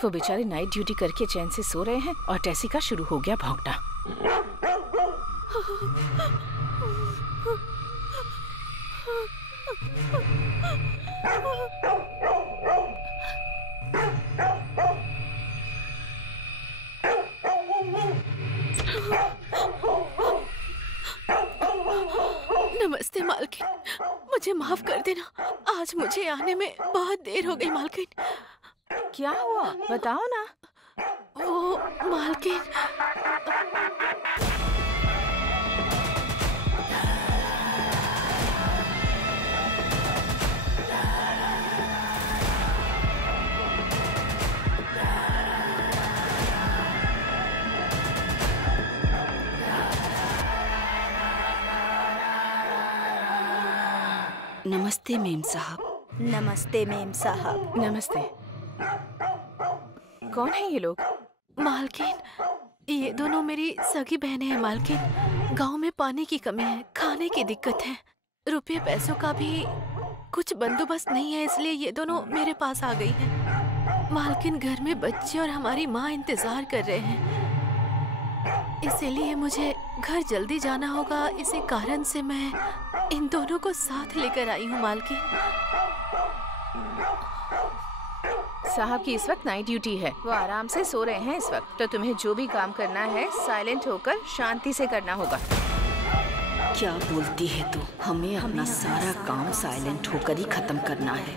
वो बेचारे night duty करके चैन से सो रहे हैं और टेसी का शुरू हो गया भौंकना। नमस्ते मालकिन, मुझे माफ कर देना, आज मुझे आने में बहुत देर हो गई मालकिन। क्या हुआ बताओ ना। वो मालकिन, नमस्ते मेम साहब। नमस्ते मेम साहब। नमस्ते। कौन है ये लोग? मालकिन, ये दोनों मेरी सगी बहनें हैं मालकिन। गांव में पानी की कमी है, खाने की दिक्कत है, रुपये पैसों का भी कुछ बंदोबस्त नहीं है, इसलिए ये दोनों मेरे पास आ गई हैं। मालकिन, घर में बच्चे और हमारी माँ इंतजार कर रहे हैं, इसीलिए मुझे घर जल्दी जाना होगा। इसी कारण से मैं इन दोनों को साथ लेकर आई हूँ मालकिन। साहब की इस वक्त नाइट ड्यूटी है, वो आराम से सो रहे हैं इस वक्त, तो तुम्हें जो भी काम करना है साइलेंट होकर शांति से करना होगा। क्या बोलती है तू? हमें अपना सारा काम साइलेंट होकर ही खत्म करना है।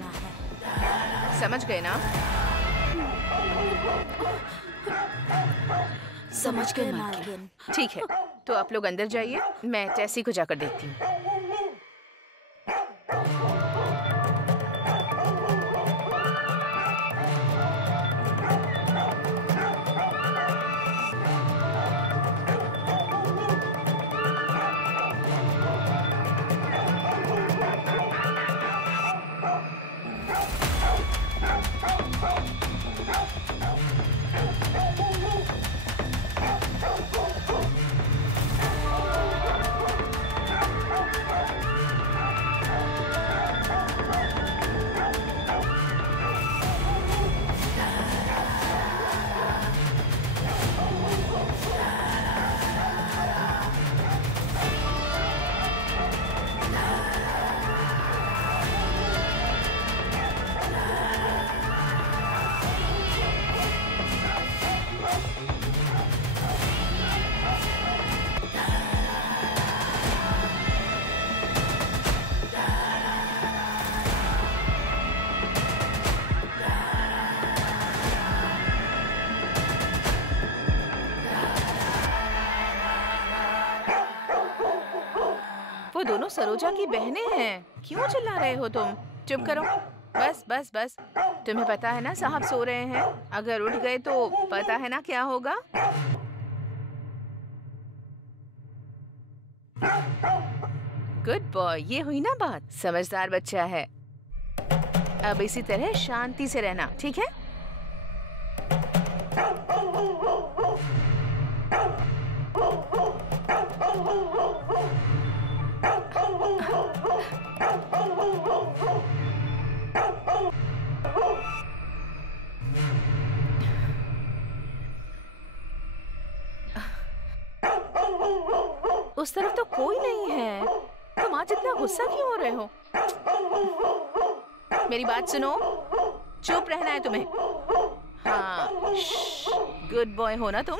समझ गए ना? समझ गए मालकिन। ठीक है, तो आप लोग अंदर जाइए, मैं टेसी को जाकर देखती हूँ। वो दोनों सरोजा की बहनें हैं, क्यों चिल्ला रहे हो तुम? चुप करो, बस बस बस। तुम्हें पता है ना साहब सो रहे हैं, अगर उठ गए तो पता है ना क्या होगा। गुड बॉय, ये हुई ना बात, समझदार बच्चा है। अब इसी तरह शांति से रहना, ठीक है? उस तरफ तो कोई नहीं है, तुम आज इतना गुस्सा क्यों हो रहे हो? मेरी बात सुनो, चुप रहना है तुम्हें। हाँ, गुड बॉय हो ना तुम।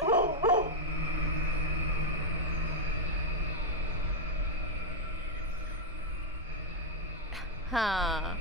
हाँ।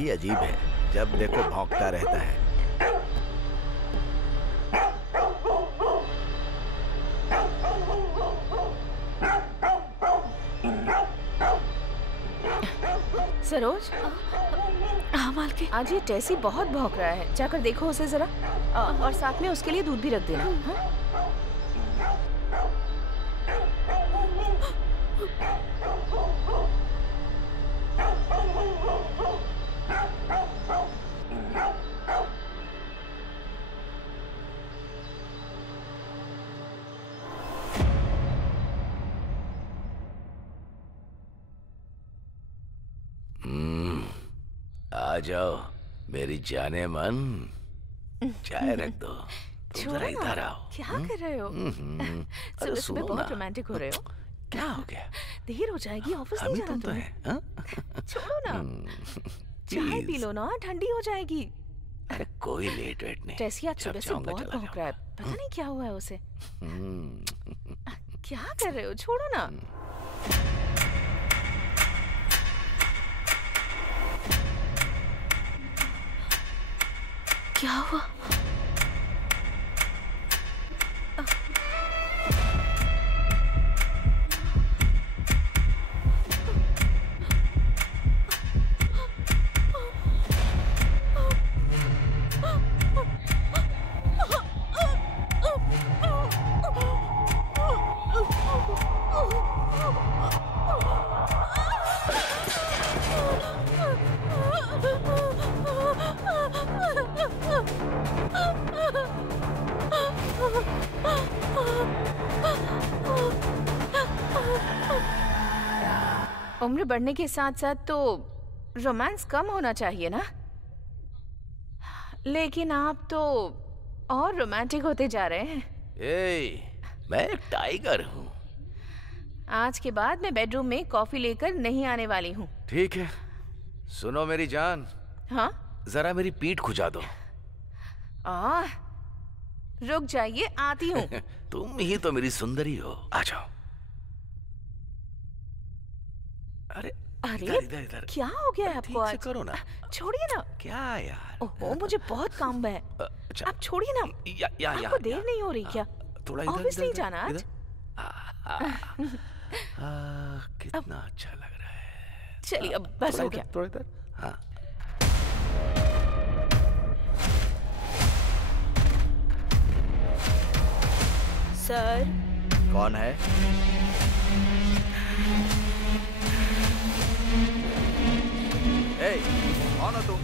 भी अजीब है, जब देखो भौंकता रहता है। सरोज, हाँ मालकिन। आज ये टेसी बहुत भौंक रहा है, जाकर देखो उसे जरा। और साथ में उसके लिए दूध भी रख देना। हाँ? आ जाओ मेरी जाने मन, चाय रख दो। तुम छोड़ो जरा ना, इधर आओ। क्या कर रहे हो? अरे सुबह सुबह सुनो बहुत ना। रोमांटिक हो रहे हो। क्या हो गया? देर हो जाएगी, ऑफिस हम नहीं ही जाना तुम तो तुम्हें। है, हाँ? छोड़ो ना, चाय पी लो ना, ठंडी हो जाएगी। अरे कोई लेट वेट नहीं। टेसी आज जब सुबह से चाहूंगा बहुत चला भौंक रहा है, पता नहीं क्या हुआ है उसे। जाऊंगा। क्या कर रहे हो? छोड़ो ना। क्या हुआ? उम्र बढ़ने के साथ साथ तो रोमांस कम होना चाहिए ना, लेकिन आप तो और रोमांटिक होते जा रहे हैं। मैं एक टाइगर हूँ। आज के बाद मैं बेडरूम में कॉफी लेकर नहीं आने वाली हूँ। ठीक है, सुनो मेरी जान, हाँ? जरा मेरी पीठ खुजा दो। रुक जाइए, आती हूँ। तुम ही तो मेरी सुंदरी हो, आ जाओ। अरे अरे इधर इधर इधर। क्या हो गया है ठीक आपको से आज? करो ना। छोड़िए ना। क्या यार? ओहो, मुझे बहुत काम है। अच्छा, आप छोड़िए ना। या आपको देर नहीं हो रही क्या? थोड़ा इधर ऑफिस इधर, नहीं इधर, जाना आज? इधर। कितना अच्छा लग रहा है। चलिए अब बस थोड़ा हो इधर, गया। थोड़ा इधर। हाँ। सर, कौन है? कौन हो तुम?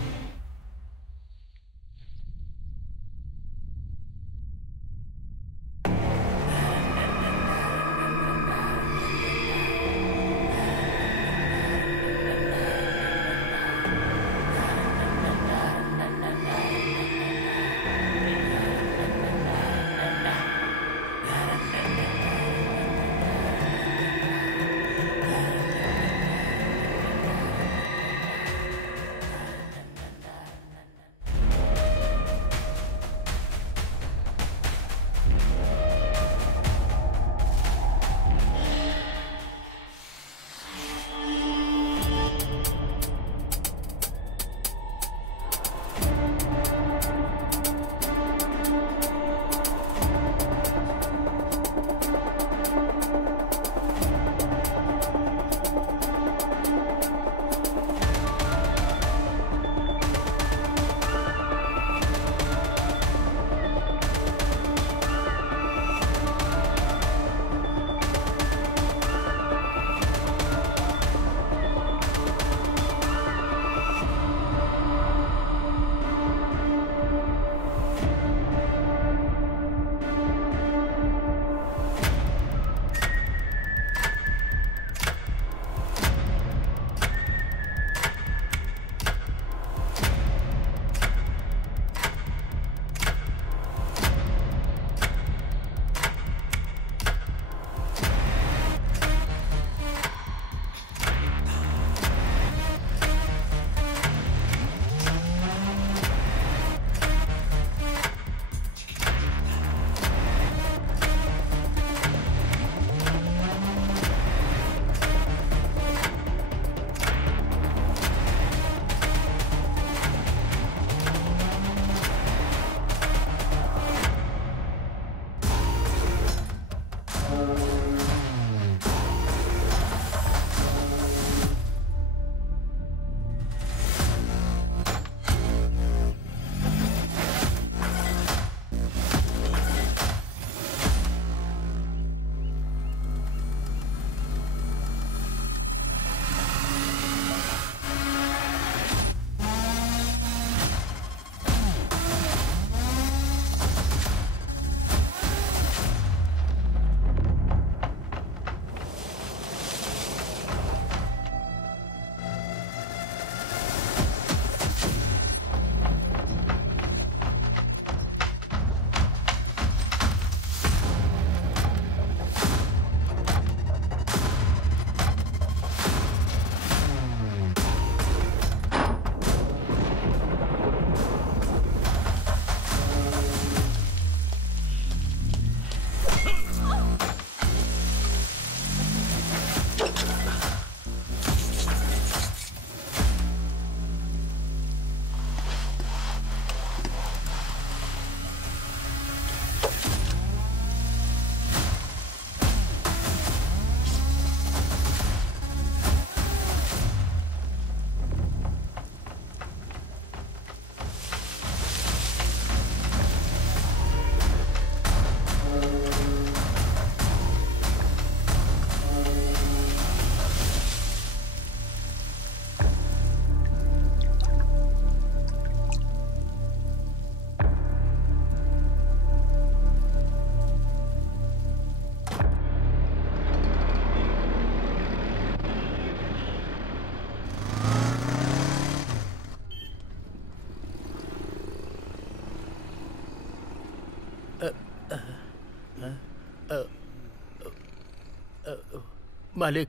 मालिक।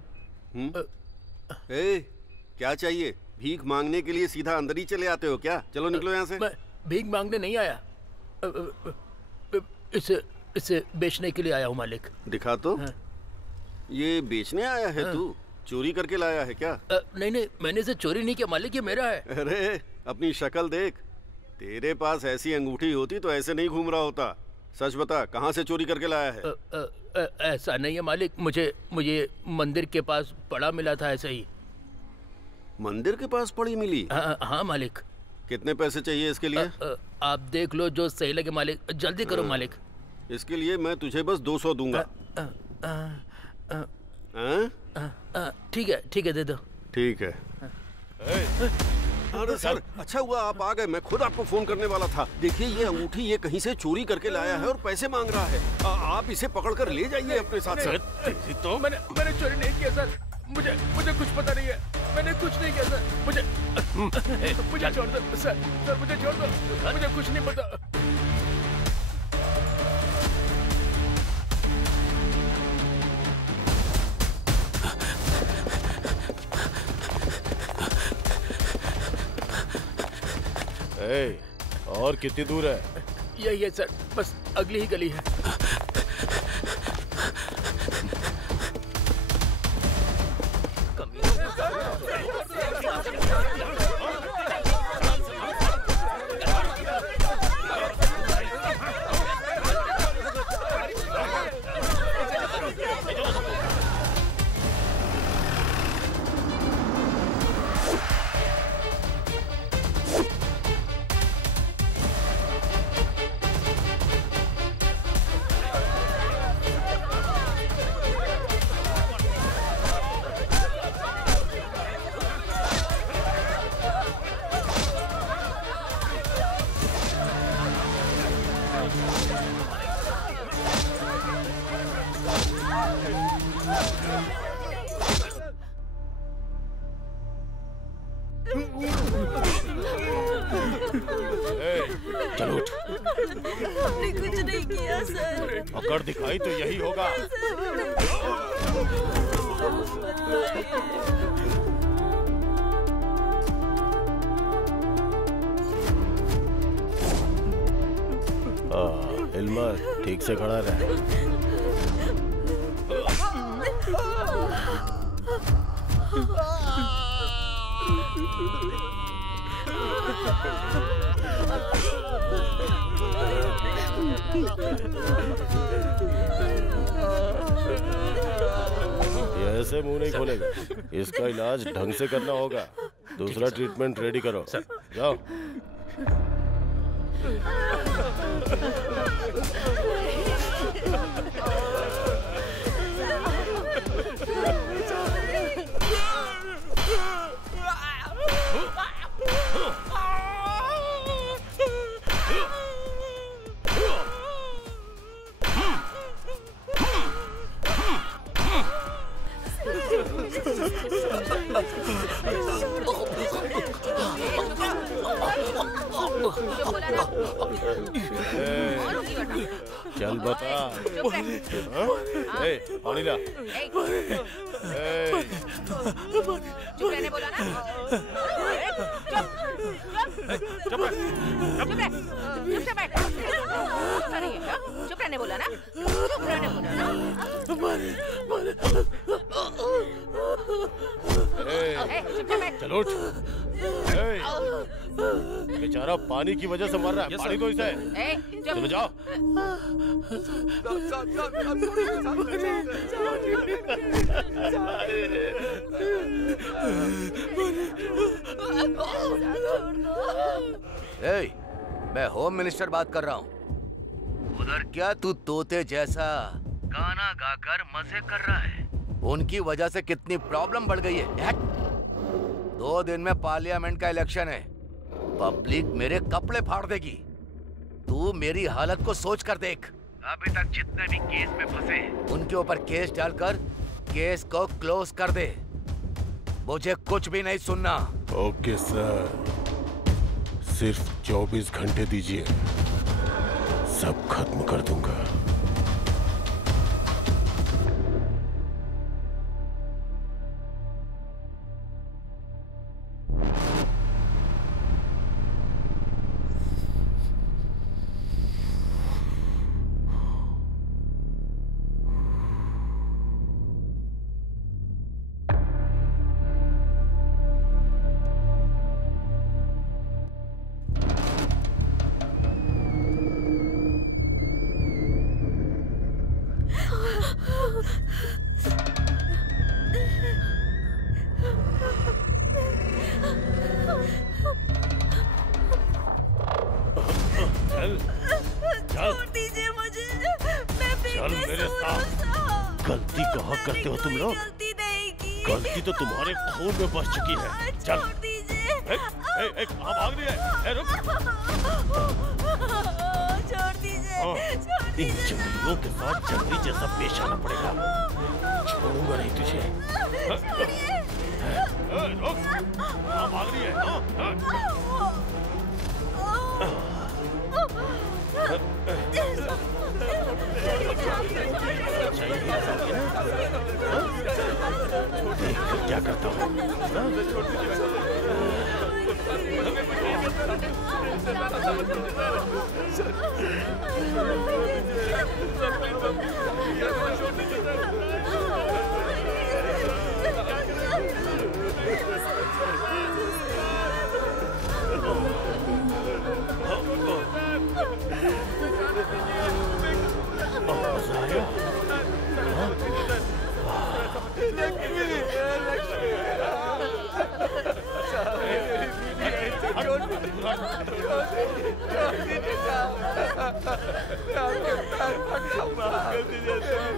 ए, क्या चाहिए? भीख मांगने के लिए सीधा अंदर ही चले आते हो क्या? चलो निकलो यहाँ से। मैं भीख मांगने नहीं आया, इसे बेचने के लिए आया हूँ मालिक। दिखा तो। हाँ। ये बेचने आया है? हाँ। तू चोरी करके लाया है क्या? नहीं, मैंने इसे चोरी नहीं किया मालिक, ये मेरा है। अरे अपनी शक्ल देख, तेरे पास ऐसी अंगूठी होती तो ऐसे नहीं घूम रहा होता। सच बता, कहाँ से चोरी करके लाया है? ऐसा नहीं है मालिक, मुझे मंदिर के पास पड़ा मिला था, ऐसे ही। मंदिर के पास पड़ी मिली? हाँ मालिक। कितने पैसे चाहिए इसके लिए? आप देख लो जो सही लगे मालिक, जल्दी करो मालिक। इसके लिए मैं तुझे बस 200 दूंगा। ठीक है, दे दो। ठीक है। अरे सर, अच्छा हुआ आप आ गए, मैं खुद आपको फोन करने वाला था। देखिए ये अंगूठी ये कहीं से चोरी करके लाया है और पैसे मांग रहा है। आप इसे पकड़कर ले जाइए अपने साथ। सर तो मैंने चोरी नहीं किया सर, मुझे कुछ पता नहीं है, मैंने कुछ नहीं किया सर। मुझे छोड़ दो सर, मुझे छोड़ दो, मुझे कुछ नहीं पता। और कितनी दूर है? यही है सर, बस अगली ही गली है। चलो उठ। हमने कुछ नहीं किया सर। अगर दिखाई तो यही होगा। इल्मा ठीक से खड़ा रहे। ये ऐसे मुंह नहीं खोलेगा, इसका इलाज ढंग से करना होगा। दूसरा ट्रीटमेंट रेडी करो। जाओ। चल बता। पानी ला। चुप रहने बोला ना। चुप रहने बोला ना। चलो उठ। बेचारा पानी की वजह से मर रहा है, पानी दो इसे। चलो जाओ। मैं होम मिनिस्टर बात कर रहा हूँ। उधर क्या तू तोते जैसा गाना गाकर मजे कर रहा है? उनकी वजह से कितनी प्रॉब्लम बढ़ गई है। 2 दिन में पार्लियामेंट का इलेक्शन है, पब्लिक मेरे कपड़े फाड़ देगी। तू मेरी हालत को सोच कर देख। अभी तक जितने भी केस में फंसे उनके ऊपर केस डालकर केस को क्लोज कर दे। मुझे कुछ भी नहीं सुनना। ओके सर, सिर्फ 24 घंटे दीजिए, सब खत्म कर दूंगा। जानते हो तुम लोग? गलती नहीं की। गलती तो तुम्हारे खून में बस चुकी है। चल। छोड़ दीजिए। कहाँ भाग रही है? रुक। छोड़ दीजिए। इन जंगलियों के साथ जंगली जैसा पेश आना पड़ेगा। छोड़ूंगा नहीं तुझे। रुक। कहाँ भाग रही है? क्या करता हूँ?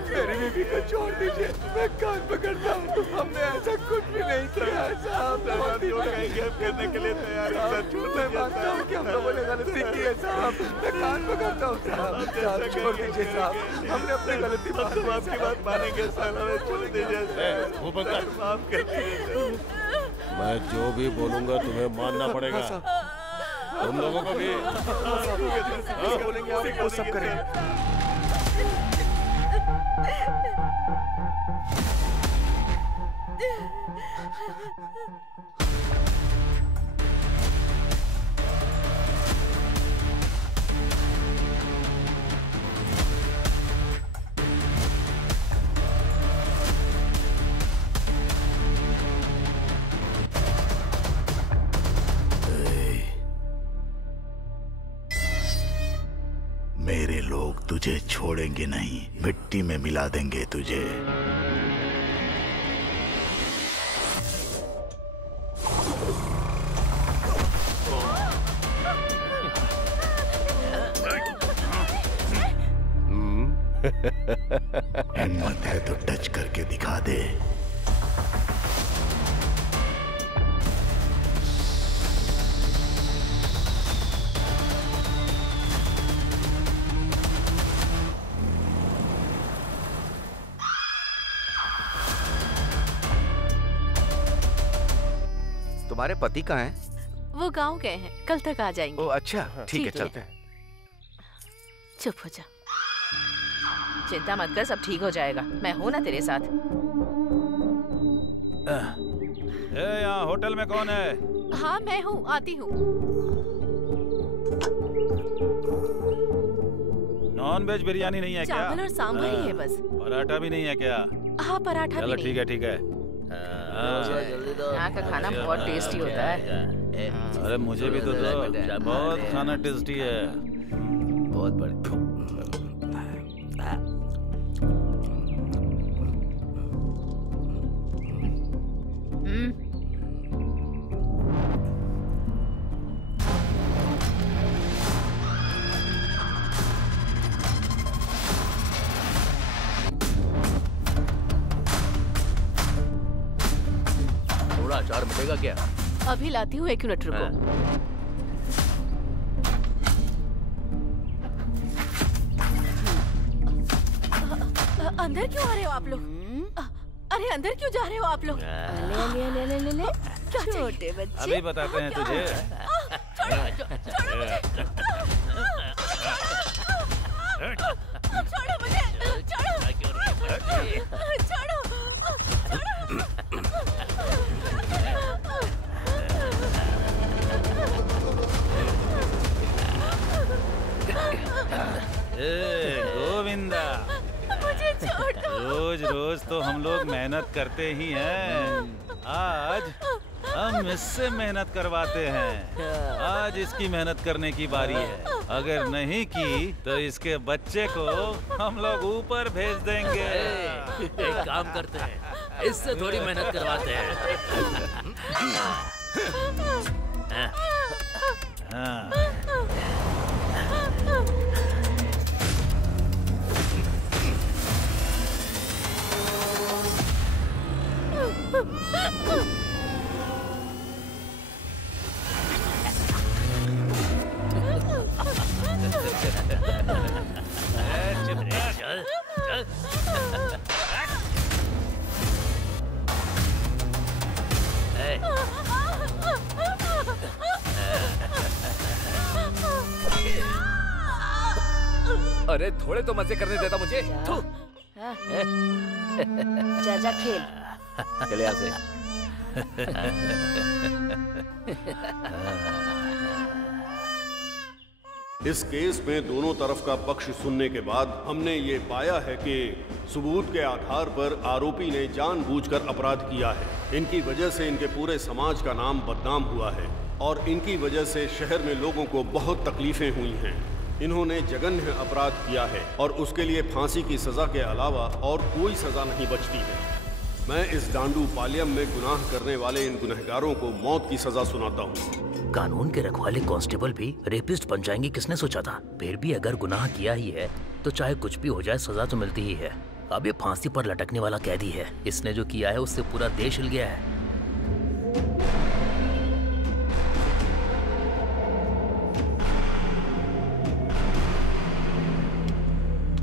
मेरी बीवी को छोड़ दीजिए, मैं कान पकड़ता हूँ। हमने ऐसा कुछ भी नहीं किया साहब। करने के लिए तैयार है। मैं मानता हूँ कि हम लोगों ने गलती की है साहब। मैं कान पकड़ता हूँ साहब। छोड़ दीजिए साहब, हमने अपनी गलती आपकी बात मानेंगे साहब। हमें छोड़ दीजिए। माफ कर दीजिए। मैं जो भी बोलूंगा तुम्हें मानना पड़ेगा। तुम लोगों को भी बोलेंगे आप वो सब करेंगे। मेरे लोग तुझे छोड़ेंगे नहीं, मिट्टी में मिला देंगे तुझे। हिम्मत है तो टच करके दिखा दे। तुम्हारे पति कहाँ हैं? वो गांव गए हैं, कल तक आ जाएंगे। ओ अच्छा, ठीक है, चलते हैं। चुप हो जा। चिंता मत कर, सब ठीक हो जाएगा। मैं हूँ ना तेरे साथ। यहाँ होटल में कौन है? हाँ मैं हूँ, आती हूँ। नॉन वेज बिरयानी नहीं है क्या? चावल और सांभर ही है बस। पराठा भी नहीं है क्या? हाँ पराठा भी नहीं। ठीक है ठीक है। यहाँ का खाना बहुत टेस्टी होता है। अरे मुझे भी तो दो, बहुत खाना टेस्टी है। बहुत बढ़िया। थोड़ा अचार मिलेगा क्या? अभी लाती हूँ, 1 मिनट रुको। अंदर क्यों आ रहे हो आप लोग? अरे अंदर क्यों जा रहे हो आप लोग? ले क्या छोटे बच्चे। अभी बताते हैं तुझे। छोड़ो मुझे, छोड़ो। गोविंदा, मुझे छोड़ दो। रोज रोज तो हम लोग मेहनत करते ही हैं। आज हम इससे मेहनत करवाते हैं। आज इसकी मेहनत करने की बारी है। अगर नहीं की तो इसके बच्चे को हम लोग ऊपर भेज देंगे। एक काम करते हैं, इससे थोड़ी मेहनत करवाते हैं। चल चल। अरे थोड़े तो मजे करने देता मुझे। जा जा खेल। चले यहाँ से। इस केस में दोनों तरफ का पक्ष सुनने के बाद हमने ये पाया है कि सबूत के आधार पर आरोपी ने जानबूझकर अपराध किया है। इनकी वजह से इनके पूरे समाज का नाम बदनाम हुआ है और इनकी वजह से शहर में लोगों को बहुत तकलीफें हुई हैं। इन्होंने जघन्य अपराध किया है और उसके लिए फांसी की सजा के अलावा और कोई सजा नहीं बचती है। मैं इस डांडू पालियम में गुनाह करने वाले इन गुनहगारों को मौत की सजा सुनाता हूँ। कानून के रखवाले कांस्टेबल भी रेपिस्ट बन जाएंगे, किसने सोचा था? फिर भी अगर गुनाह किया ही है तो चाहे कुछ भी हो जाए सजा तो मिलती ही है। अब ये फांसी पर लटकने वाला कैदी है, इसने जो किया है उससे पूरा देश हिल गया है।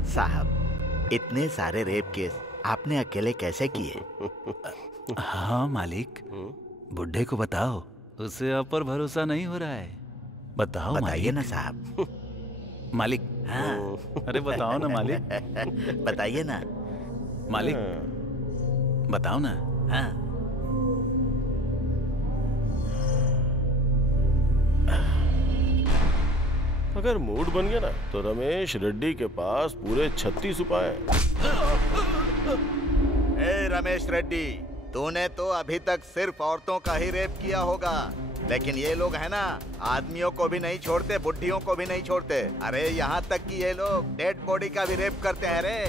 साहब, इतने सारे रेप केस आपने अकेले कैसे किए? हाँ मालिक, बुड्ढे को बताओ, उसे आप पर भरोसा नहीं हो रहा है। बताओ बताइए मालिक। ना साहब। मालिक। हाँ। अरे बताओ ना मालिक। बताइए ना मालिक, बताओ ना। हाँ। अगर मूड बन गया ना तो रमेश रेड्डी के पास पूरे 36 उपाय हैं। ए रमेश रेड्डी, तूने तो अभी तक सिर्फ औरतों का ही रेप किया होगा, लेकिन ये लोग है ना, आदमियों को भी नहीं छोड़ते, बुढ़ियों को भी नहीं छोड़ते। अरे यहाँ तक कि ये लोग डेड बॉडी का भी रेप करते हैं रे।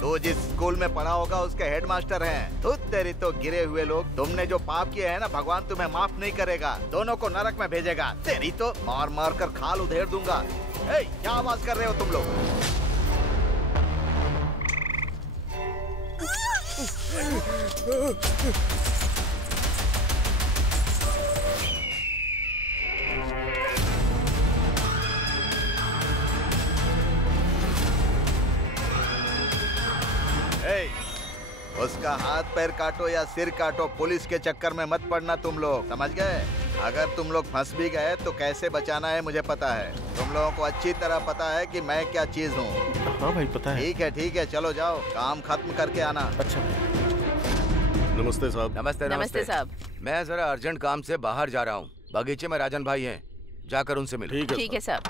तू जिस स्कूल में पढ़ा होगा उसके हेडमास्टर हैं। तू तेरी तो गिरे हुए लोग, तुमने जो पाप किए हैं ना, भगवान तुम्हें माफ नहीं करेगा, दोनों को नरक में भेजेगा। तेरी तो मार मार कर खाल उधेड़ दूंगा। ए, क्या आवाज कर रहे हो तुम लोग? उसका हाथ पैर काटो या सिर काटो, पुलिस के चक्कर में मत पड़ना तुम लोग, समझ गए? अगर तुम लोग फंस भी गए तो कैसे बचाना है मुझे पता है। तुम लोगों को अच्छी तरह पता है कि मैं क्या चीज हूँ। हाँ भाई पता है। ठीक है, चलो जाओ, काम खत्म करके आना। अच्छा। नमस्ते साहब। नमस्ते नमस्ते साहब। मैं जरा अर्जेंट काम से बाहर जा रहा हूँ, बगीचे में राजन भाई हैं, जाकर उनसे मिलो। ठीक है साहब।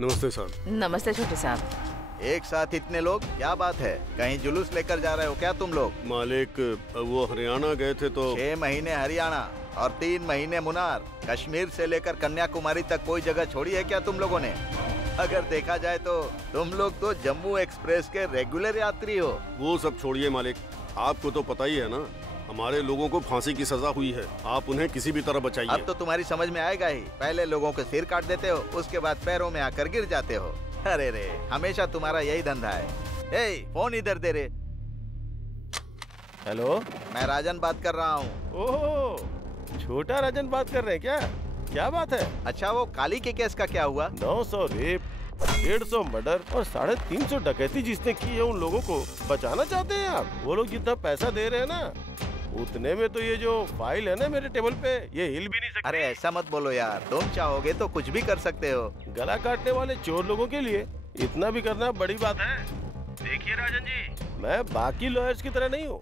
नमस्ते साहब। नमस्ते छोटे साहब। एक साथ इतने लोग, क्या बात है? कहीं जुलूस लेकर जा रहे हो क्या तुम लोग? मालिक, वो हरियाणा गए थे तो 6 महीने हरियाणा और 3 महीने मुनार, कश्मीर से लेकर कन्याकुमारी तक कोई जगह छोड़ी है क्या तुम लोगों ने? अगर देखा जाए तो तुम लोग तो जम्मू एक्सप्रेस के रेगुलर यात्री हो। वो सब छोड़िए मालिक, आपको तो पता ही है ना, हमारे लोगों को फांसी की सजा हुई है। आप उन्हें किसी भी तरह बचाइए। अब तो तुम्हारी समझ में आएगा ही। पहले लोगों के सिर काट देते हो, उसके बाद पैरों में आकर गिर जाते हो। अरे रे, हमेशा तुम्हारा यही धंधा है। ए, फोन इधर दे रे। हेलो, मैं राजन बात कर रहा हूँ। ओह, छोटा राजन बात कर रहे हैं क्या? क्या बात है? अच्छा, वो काली के केस का क्या हुआ? 900 रेप, 150 मर्डर और 350 डकैती जिसने की है, उन लोगों को बचाना चाहते हैं आप? वो लोग जितना पैसा दे रहे हैं ना, उतने में तो ये जो फाइल है ना मेरे टेबल पे, ये हिल भी नहीं सकती। अरे ऐसा मत बोलो यार, तुम चाहोगे तो कुछ भी कर सकते हो। गला काटने वाले चोर लोगों के लिए इतना भी करना बड़ी बात है। देखिए राजन जी, मैं बाकी लॉयर्स की तरह नहीं हूँ।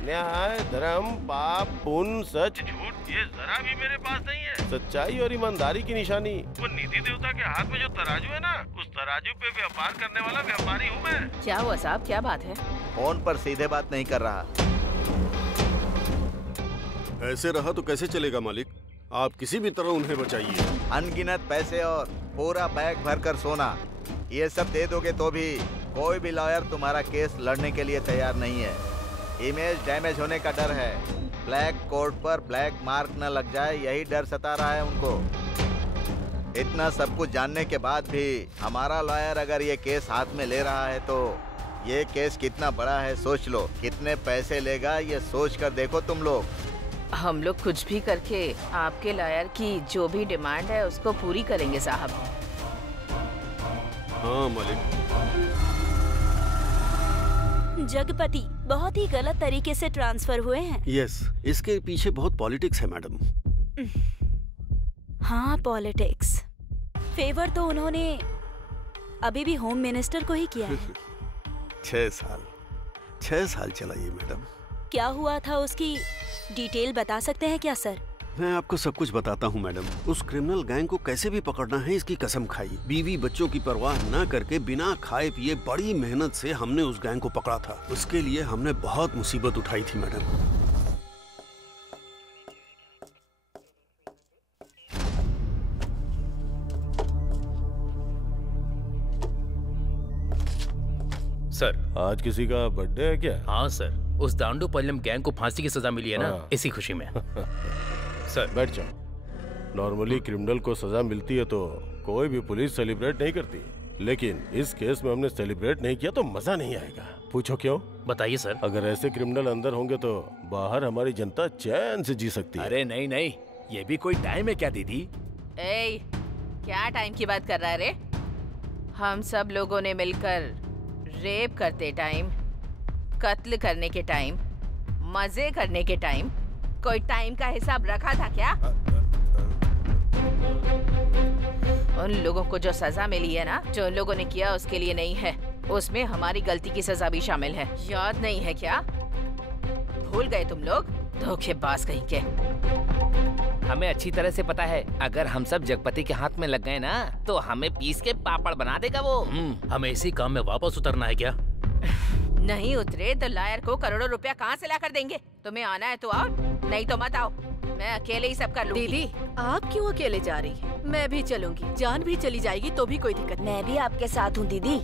न्याय, धर्म, पाप, पुण्य, सच, झूठ, ये जरा भी मेरे पास नहीं है। सच्चाई और ईमानदारी की निशानी वो निधि देवता के हाथ में जो तराजू है ना, उस तराजू पे व्यापार करने वाला व्यापारी हूँ मैं। क्या हुआ साहब, क्या बात है? फोन पर सीधे बात नहीं कर रहा। ऐसे रहा तो कैसे चलेगा मालिक, आप किसी भी तरह उन्हें बचाइए। अनगिनत पैसे और पूरा बैग भरकर सोना, ये सब दे दोगे तो भी कोई भी लॉयर तुम्हारा केस लड़ने के लिए तैयार नहीं है। इमेज डैमेज होने का डर है, ब्लैक कोर्ट पर ब्लैक मार्क न लग जाए, यही डर सता रहा है उनको। इतना सब कुछ जानने के बाद भी हमारा लॉयर अगर ये केस हाथ में ले रहा है तो ये केस कितना बड़ा है सोच लो, कितने पैसे लेगा ये सोच कर देखो तुम लोग। हम लोग कुछ भी करके आपके लॉयर की जो भी डिमांड है उसको पूरी करेंगे साहब। हाँ मालिक। जगपति बहुत ही गलत तरीके से ट्रांसफर हुए हैं। यस, इसके पीछे बहुत पॉलिटिक्स है मैडम। हाँ पॉलिटिक्स। फेवर तो उन्होंने अभी भी होम मिनिस्टर को ही किया है। 6 साल चला ये मैडम। क्या हुआ था उसकी डिटेल बता सकते हैं क्या सर? मैं आपको सब कुछ बताता हूँ मैडम। उस क्रिमिनल गैंग को कैसे भी पकड़ना है इसकी कसम खाई। बीवी बच्चों की परवाह न करके बिना खाए पिए बड़ी मेहनत से हमने उस गैंग को पकड़ा था। उसके लिए हमने बहुत मुसीबत उठाई थी मैडम। सर, आज किसी का बर्थडे है क्या? हाँ सर, उस दांडू पल्लम गैंग को फांसी की सजा मिली है ना, इसी खुशी में। सर बैठ जाओ। नॉर्मली क्रिमिनल को सजा मिलती है तो कोई भी पुलिस सेलिब्रेट नहीं करती, लेकिन इस केस में हमने सेलिब्रेट नहीं किया तो मजा नहीं आएगा। पूछो क्यों? बताइए सर। अगर ऐसे क्रिमिनल अंदर होंगे तो बाहर हमारी जनता चैन से जी सकती है। अरे नहीं नहीं, ये भी कोई टाइम है क्या दीदी? ए, क्या टाइम की बात कर रहा है रे? हम सब लोगों ने मिलकर रेप करते टाइम, कत्ल करने के टाइम, मजे करने के टाइम, कोई टाइम का हिसाब रखा था क्या? उन लोगों को जो सजा मिली है ना, जो उन लोगों ने किया उसके लिए नहीं है, उसमें हमारी गलती की सजा भी शामिल है। याद नहीं है क्या? भूल गए तुम लोग? धोखेबाज कहीं के। हमें अच्छी तरह से पता है, अगर हम सब जगपति के हाथ में लग गए ना तो हमें पीस के पापड़ बना देगा वो। हमें इसी काम में वापस उतरना है क्या? नहीं उतरे तो लायर को करोड़ों रुपया कहाँ से ला कर देंगे? तुम्हें आना है तो आओ, नहीं तो मत आओ। मैं अकेले ही सब कर लूंगी। दीदी, आप क्यों अकेले जा रही हैं? मैं भी चलूंगी। जान भी चली जाएगी तो भी कोई दिक्कत नहीं। मैं भी आपके साथ हूँ दीदी।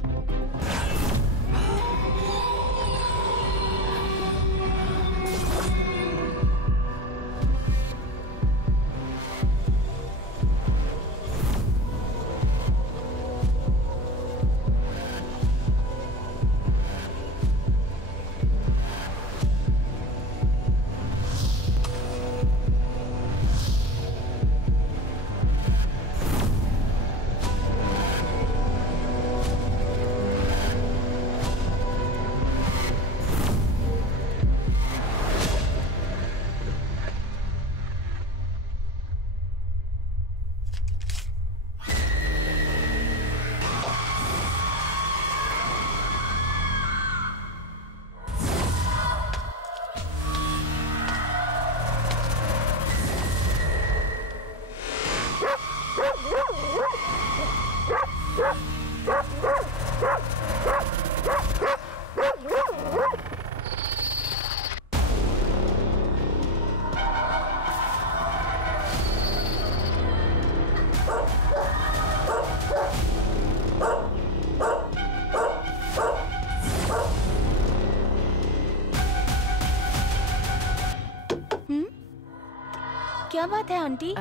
क्या बात है आंटी?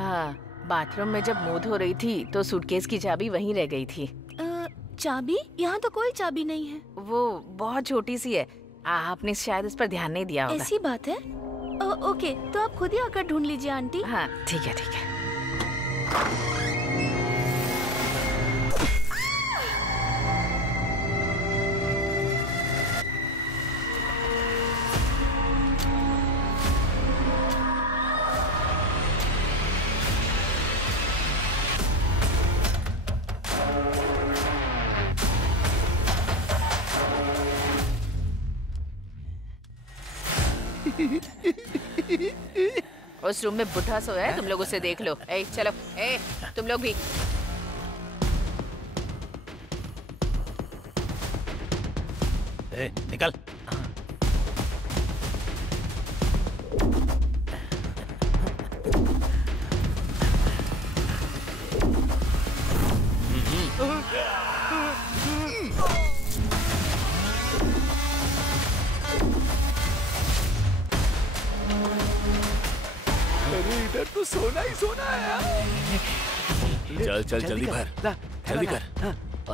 बाथरूम में जब मुंह धो रही थी तो सूटकेस की चाबी वहीं रह गई थी। चाबी? यहाँ तो कोई चाबी नहीं है। वो बहुत छोटी सी है, आपने शायद उस पर ध्यान नहीं दिया होगा। ऐसी बात है? ओके, तो आप खुद ही आकर ढूंढ लीजिए आंटी। हाँ ठीक है ठीक है। उस रूम में बुढ़ा सोया है, तुम लोग उसे देख लो। ए, चलो, ए, तुम लोग भी। ए, निकल। इधर तो सोना ही सोना है यार। चल चल जल्दी भर, जल्दी कर।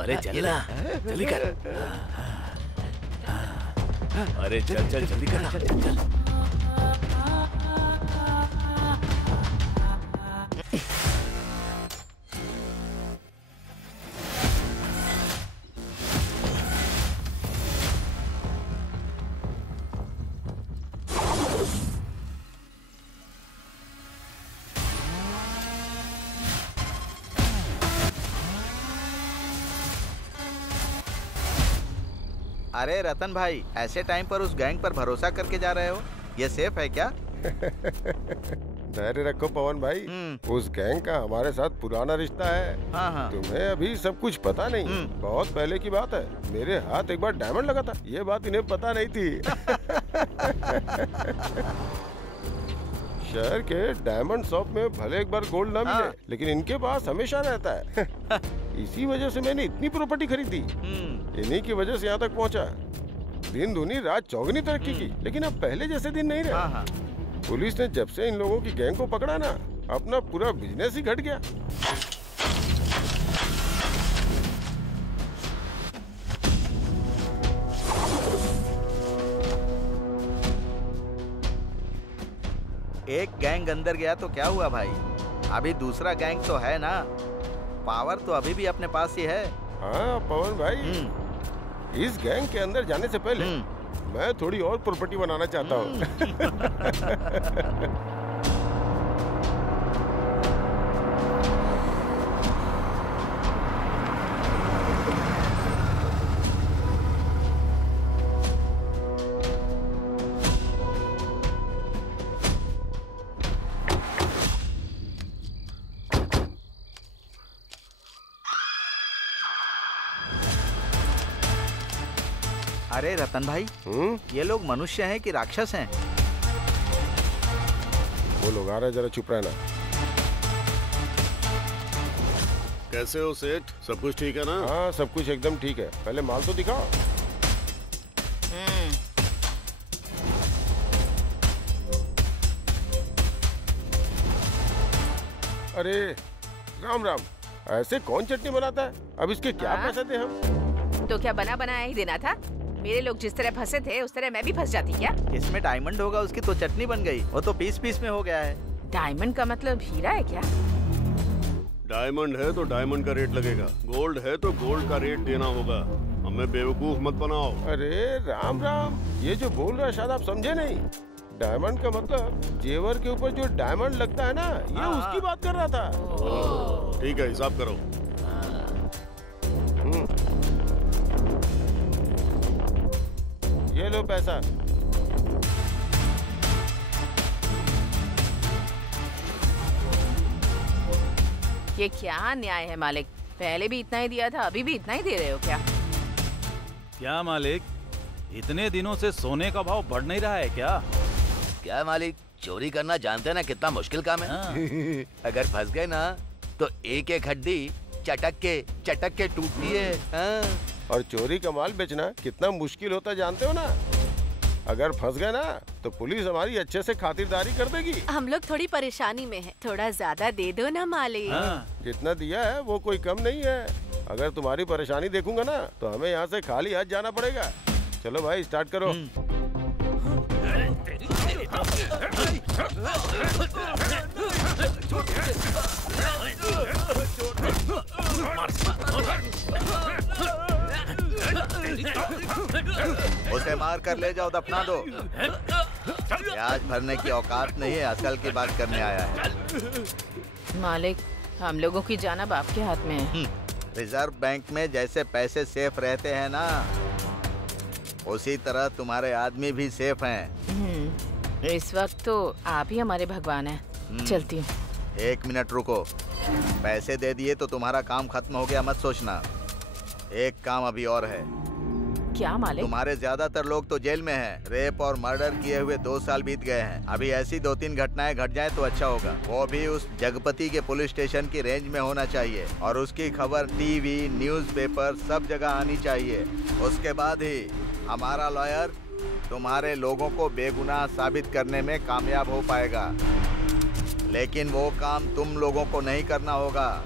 अरे चल ना, जल्दी कर। अरे चल चल जल्दी करना। चल। अरे रतन भाई, ऐसे टाइम पर उस गैंग पर भरोसा करके जा रहे हो? ये सेफ है क्या? धैर्य रखो पवन भाई, उस गैंग का हमारे साथ पुराना रिश्ता है। हाँ। तुम्हें अभी सब कुछ पता नहीं। बहुत पहले की बात है, मेरे हाथ एक बार डायमंड लगा था। ये बात इन्हें पता नहीं थी। शहर के डायमंड शॉप में भले एक बार गोल्ड ना मिले, लेकिन इनके पास हमेशा रहता है। इसी वजह से मैंने इतनी प्रॉपर्टी खरीदी। इन्हीं की वजह से यहाँ तक पहुँचा। दिन दूनी रात चौगनी तरक्की की, लेकिन अब पहले जैसे दिन नहीं रहे। पुलिस ने जब से इन लोगों की गैंग को पकड़ा ना, अपना पूरा बिजनेस ही घट गया। एक गैंग अंदर गया तो क्या हुआ भाई? अभी दूसरा गैंग तो है ना। पावर तो अभी भी अपने पास ही है। हाँ पवन भाई, इस गैंग के अंदर जाने से पहले मैं थोड़ी और प्रॉपर्टी बनाना चाहता हूँ। अरे रतन भाई, ये लोग मनुष्य हैं कि राक्षस हैं? वो लोग आ रहे, जरा चुप रहना। कैसे हो सेठ? सब कुछ ठीक है ना? हाँ सब कुछ एकदम ठीक है। पहले माल तो दिखाओ। अरे राम राम, ऐसे कौन चटनी बनाता है? अब इसके क्या पैसे दे हम? तो क्या बना बनाया ही देना था? मेरे लोग जिस तरह फंसे थे उस तरह मैं भी फंस जाती क्या? इसमें डायमंड होगा, उसकी तो चटनी बन गई। वो तो पीस पीस में हो गया है। डायमंड का मतलब हीरा है क्या? डायमंड है तो डायमंड का रेट लगेगा, गोल्ड है तो गोल्ड का रेट देना होगा। हमें बेवकूफ मत बनाओ। अरे राम राम, ये जो बोल रहा है शायद आप समझे नहीं। डायमंड का मतलब जेवर के ऊपर जो डायमंड लगता है ना, ये उसकी बात कर रहा था। ठीक है, हिसाब करो। ये लो पैसा। ये क्या न्याय है मालिक? पहले भी इतना ही दिया था, अभी भी इतना ही दे रहे हो क्या? क्या मालिक, इतने दिनों से सोने का भाव बढ़ नहीं रहा है क्या? क्या मालिक, चोरी करना जानते हैं ना कितना मुश्किल काम है। अगर फंस गए ना तो एक एक हड्डी चटक के टूटती है। और चोरी का माल बेचना कितना मुश्किल होता है जानते हो ना। अगर फंस गए ना तो पुलिस हमारी अच्छे से खातिरदारी कर देगी। हम लोग थोड़ी परेशानी में हैं, थोड़ा ज्यादा दे दो ना मालिक। जितना दिया है वो कोई कम नहीं है। अगर तुम्हारी परेशानी देखूंगा ना तो हमें यहाँ से खाली हाथ जाना पड़ेगा। चलो भाई स्टार्ट करो। उसे मार कर ले जाओ, दफना दो। ब्याज भरने की औकात नहीं है, असल की बात करने आया है। मालिक, हम लोगों की जान अब आपके हाथ में है। रिजर्व बैंक में जैसे पैसे सेफ रहते हैं ना, उसी तरह तुम्हारे आदमी भी सेफ हैं। इस वक्त तो आप ही हमारे भगवान हैं। चलती हूँ। 1 मिनट रुको। पैसे दे दिए तो तुम्हारा काम खत्म हो गया मत सोचना। एक काम अभी और है। क्या मालिक? तुम्हारे ज्यादातर लोग तो जेल में हैं। रेप और मर्डर किए हुए 2 साल बीत गए हैं। अभी ऐसी 2-3 घटनाएं घट जाए तो अच्छा होगा। वो भी उस जगपति के पुलिस स्टेशन की रेंज में होना चाहिए और उसकी खबर टीवी, न्यूज़पेपर सब जगह आनी चाहिए। उसके बाद ही हमारा लॉयर तुम्हारे लोगों को बेगुनाह साबित करने में कामयाब हो पाएगा। लेकिन वो काम तुम लोगों को नहीं करना होगा,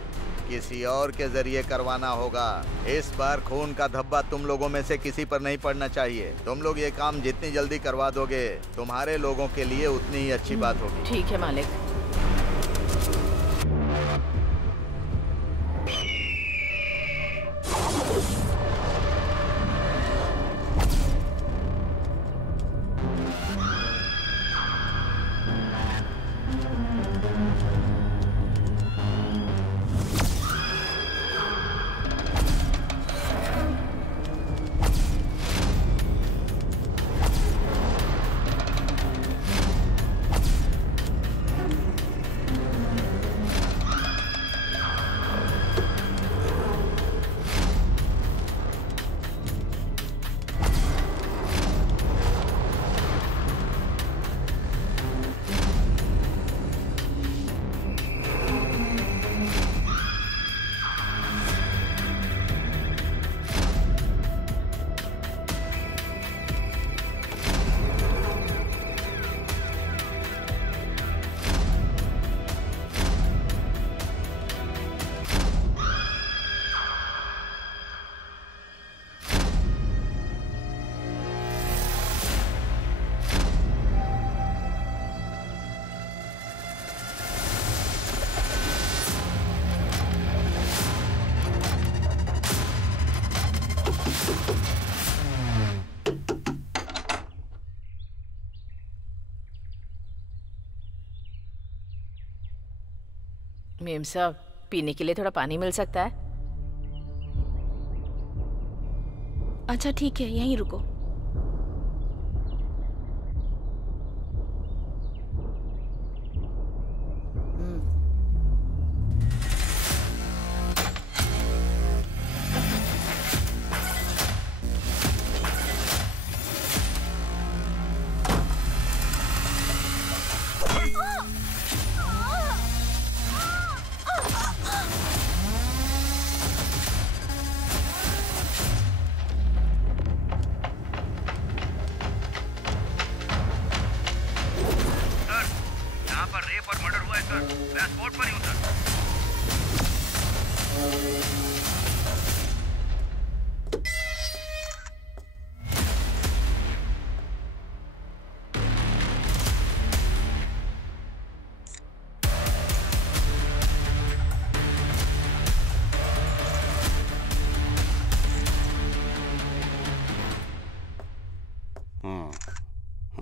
किसी और के जरिए करवाना होगा। इस बार खून का धब्बा तुम लोगों में से किसी पर नहीं पड़ना चाहिए। तुम लोग ये काम जितनी जल्दी करवा दोगे तुम्हारे लोगों के लिए उतनी ही अच्छी बात होगी। ठीक है मालिक। मेम साहब, पीने के लिए थोड़ा पानी मिल सकता है? अच्छा ठीक है, यहीं रुको।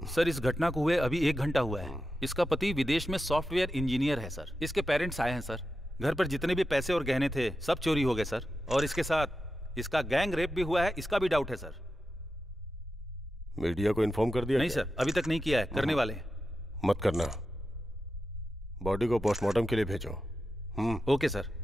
सर, इस घटना को हुए अभी 1 घंटा हुआ है। इसका पति विदेश में सॉफ्टवेयर इंजीनियर है सर। इसके पेरेंट्स आए हैं सर। घर पर जितने भी पैसे और गहने थे सब चोरी हो गए सर। और इसके साथ इसका गैंग रेप भी हुआ है, इसका भी डाउट है सर। मीडिया को इन्फॉर्म कर दिया? नहीं सर, अभी तक नहीं किया है, करने वाले हैं। मत करना, बॉडी को पोस्टमार्टम के लिए भेजो। Okay sir.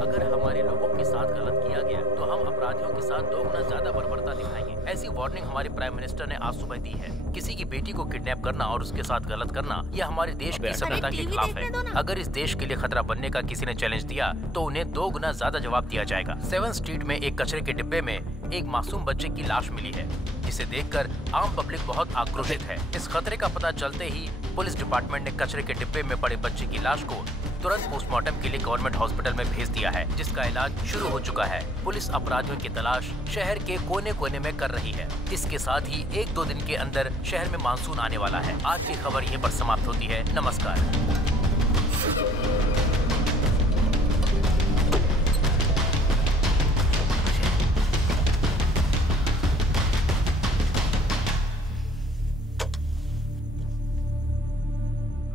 अगर हमारे लोगों के साथ गलत किया गया तो हम अपराधियों के साथ 2 गुना ज्यादा बर्बरता दिखाएंगे। ऐसी वार्निंग हमारे प्राइम मिनिस्टर ने आज सुबह दी है। किसी की बेटी को किडनैप करना और उसके साथ गलत करना यह हमारे देश की सभ्यता के खिलाफ है। अगर इस देश के लिए खतरा बनने का किसी ने चैलेंज दिया तो उन्हें 2 गुना ज्यादा जवाब दिया जाएगा। 7 स्ट्रीट में एक कचरे के डिब्बे में एक मासूम बच्चे की लाश मिली है, जिसे देखकर आम पब्लिक बहुत आक्रोशित है। इस खतरे का पता चलते ही पुलिस डिपार्टमेंट ने कचरे के डिब्बे में पड़े बच्चे की लाश को तुरंत पोस्टमार्टम के लिए गवर्नमेंट हॉस्पिटल में भेज दिया है, जिसका इलाज शुरू हो चुका है। पुलिस अपराधियों की तलाश शहर के कोने कोने में कर रही है। इसके साथ ही 1-2 दिन के अंदर शहर में मानसून आने वाला है। आज की खबर यहीं पर समाप्त होती है। नमस्कार।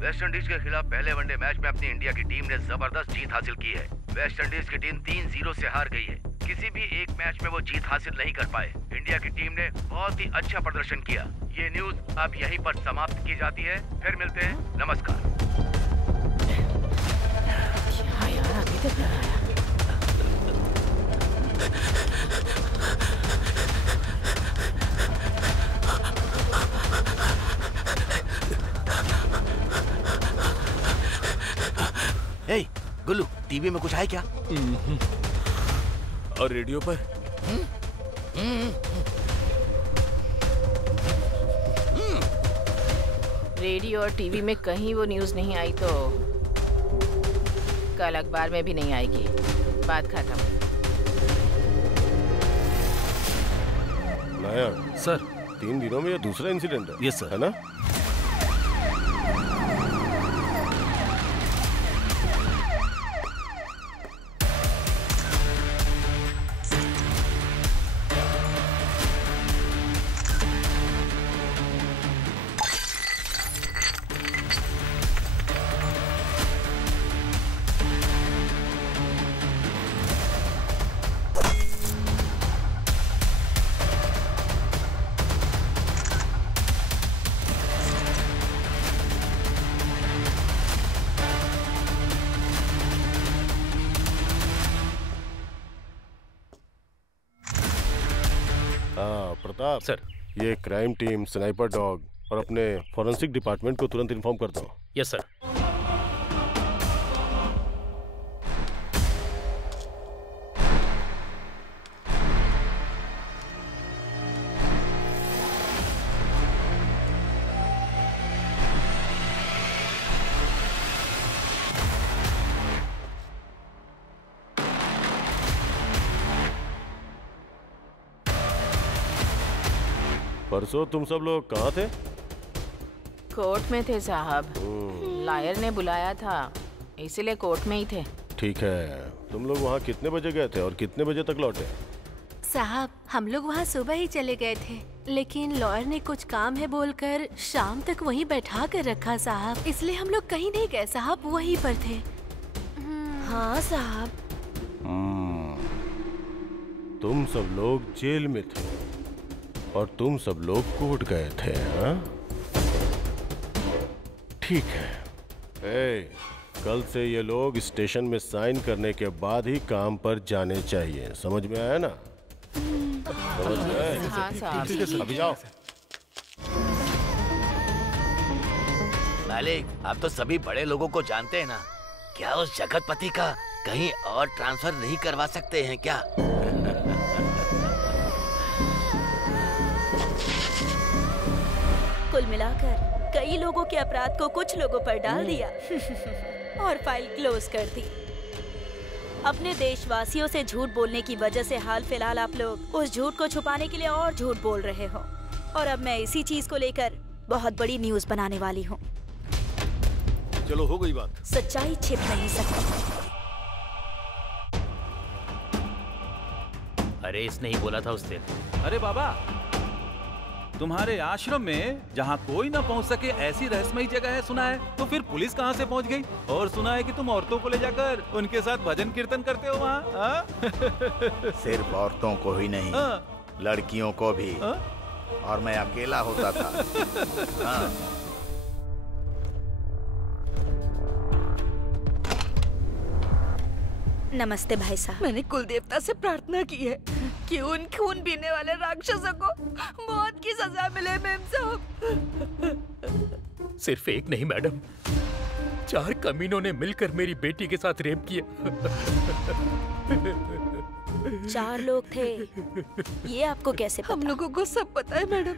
वेस्ट इंडीज के खिलाफ पहले वनडे मैच में अपनी इंडिया की टीम ने जबरदस्त जीत हासिल की है। वेस्ट इंडीज की टीम 3-0 से हार गई है। किसी भी एक मैच में वो जीत हासिल नहीं कर पाए। इंडिया की टीम ने बहुत ही अच्छा प्रदर्शन किया। ये न्यूज अब यहीं पर समाप्त की जाती है। फिर मिलते हैं। नमस्कार। क्या यार, अभी तक नहीं आया। हे गुल्लू, टीवी में कुछ है क्या? और रेडियो पर? रेडियो और टीवी में कहीं वो न्यूज़ नहीं आई तो कल अखबार में भी नहीं आएगी। बात खत्म। नायक सर, 3 दिनों में ये दूसरा इंसिडेंट है। Yes sir. है ना? प्रताप सर, ये क्राइम टीम, स्नाइपर डॉग और अपने फॉरेंसिक डिपार्टमेंट को तुरंत इन्फॉर्म करता हूँ। Yes sir. परसों तुम सब लोग कहाँ थे? कोर्ट में थे साहब। लायर ने बुलाया था, इसीलिए कोर्ट में ही थे। ठीक है, तुम लोग वहाँ कितने बजे गए थे और कितने बजे तक लौटे? साहब, हम लोग वहाँ सुबह ही चले गए थे, लेकिन लॉयर ने कुछ काम है बोलकर शाम तक वहीं बैठा कर रखा साहब, इसलिए हम लोग कहीं नहीं गए साहब, वहीं पर थे। हाँ साहब। तुम सब लोग जेल में थे और तुम सब लोग कोर्ट गए थे, हाँ? ठीक है। कल से ये लोग स्टेशन में साइन करने के बाद ही काम पर जाने चाहिए, समझ में आया ना? समझ में आया? हाँ साहब। अभी जाओ। मालिक, आप तो सभी बड़े लोगों को जानते हैं ना, क्या उस जगतपति का कहीं और ट्रांसफर नहीं करवा सकते हैं क्या? कुल मिलाकर कई लोगों के अपराध को कुछ लोगों पर डाल दिया और फाइल क्लोज कर दी। अपने देशवासियों से झूठ बोलने की वजह से हाल फिलहाल आप लोग उस झूठ को छुपाने के लिए और झूठ बोल रहे हो, और अब मैं इसी चीज को लेकर बहुत बड़ी न्यूज बनाने वाली हूँ। चलो, हो गई बात। सच्चाई छिप नहीं सकती। अरे इसने ही बोला था उस दिन। अरे बाबा, तुम्हारे आश्रम में जहाँ कोई ना पहुँच सके ऐसी रहस्यमयी जगह है सुना है, तो फिर पुलिस कहाँ से पहुँच गई? और सुना है कि तुम औरतों को ले जाकर उनके साथ भजन कीर्तन करते हो वहाँ। सिर्फ औरतों को ही नहीं, लड़कियों को भी। और मैं अकेला होता था। हाँ। नमस्ते भाई साहब। मैंने कुल देवता से प्रार्थना की है कि उन खून पीने वाले राक्षसों को मौत की सजा मिले मेम साहब। सिर्फ एक नहीं मैडम, 4 कमीनों ने मिलकर मेरी बेटी के साथ रेप किया। 4 लोग थे, ये आपको कैसे पता? हम लोगों को सब पता है मैडम।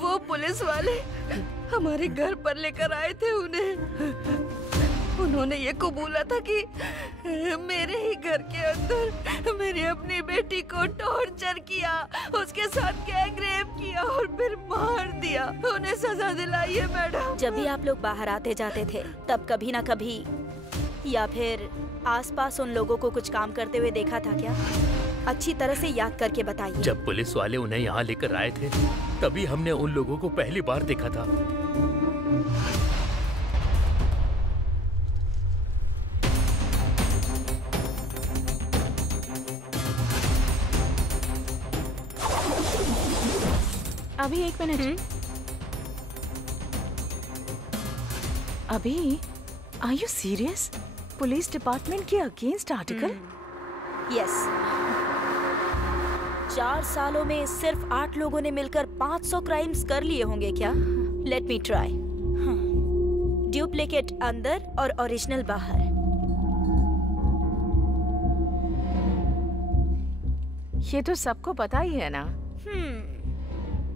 वो पुलिस वाले हमारे घर पर लेकर आए थे उन्हें। उन्होंने ये कबूला था कि मेरे ही घर के अंदर मेरी अपनी बेटी को टॉर्चर किया, उसके साथ गैंग रेप किया और फिर मार दिया। उन्हें सजा दिलाई है मैडम। जब भी आप लोग बाहर आते जाते थे तब कभी ना कभी या फिर आसपास उन लोगों को कुछ काम करते हुए देखा था क्या? अच्छी तरह से याद करके बताइए। जब पुलिस वाले उन्हें यहाँ लेकर आए थे तभी हमने उन लोगों को पहली बार देखा था। अभी 1 मिनट। अभी are you serious? Police department के अगेंस्ट आर्टिकल? यस। 4 सालों में सिर्फ 8 लोगों ने मिलकर 500 क्राइम्स कर लिए होंगे क्या? Let me try. डुप्लीकेट अंदर और ओरिजिनल बाहर। ये तो सबको पता ही है ना।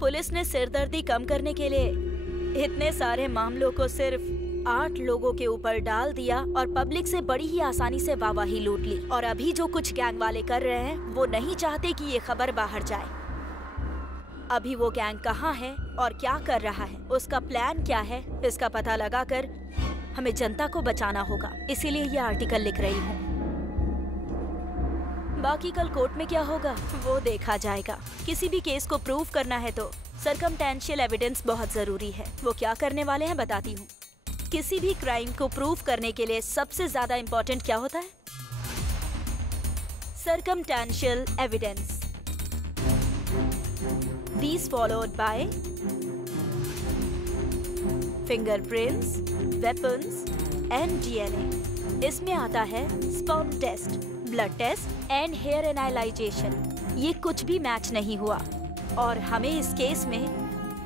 पुलिस ने सिरदर्दी कम करने के लिए इतने सारे मामलों को सिर्फ 8 लोगों के ऊपर डाल दिया और पब्लिक से बड़ी ही आसानी से वाहवाही लूट ली। और अभी जो कुछ गैंग वाले कर रहे हैं वो नहीं चाहते कि ये खबर बाहर जाए। अभी वो गैंग कहाँ है और क्या कर रहा है, उसका प्लान क्या है, इसका पता लगाकर हमें जनता को बचाना होगा। इसीलिए ये आर्टिकल लिख रही हूँ। बाकी कल कोर्ट में क्या होगा वो देखा जाएगा। किसी भी केस को प्रूव करना है तो सर्कमटेंशियल एविडेंस बहुत जरूरी है। वो क्या करने वाले हैं बताती हूँ। किसी भी क्राइम को प्रूव करने के लिए सबसे ज्यादा इम्पोर्टेंट क्या होता है? Circumstantial evidence. These followed by fingerprints, weapons and DNA. इसमें आता है sperm test, blood test and hair analyzation. ये कुछ भी मैच नहीं हुआ और हमें इस केस में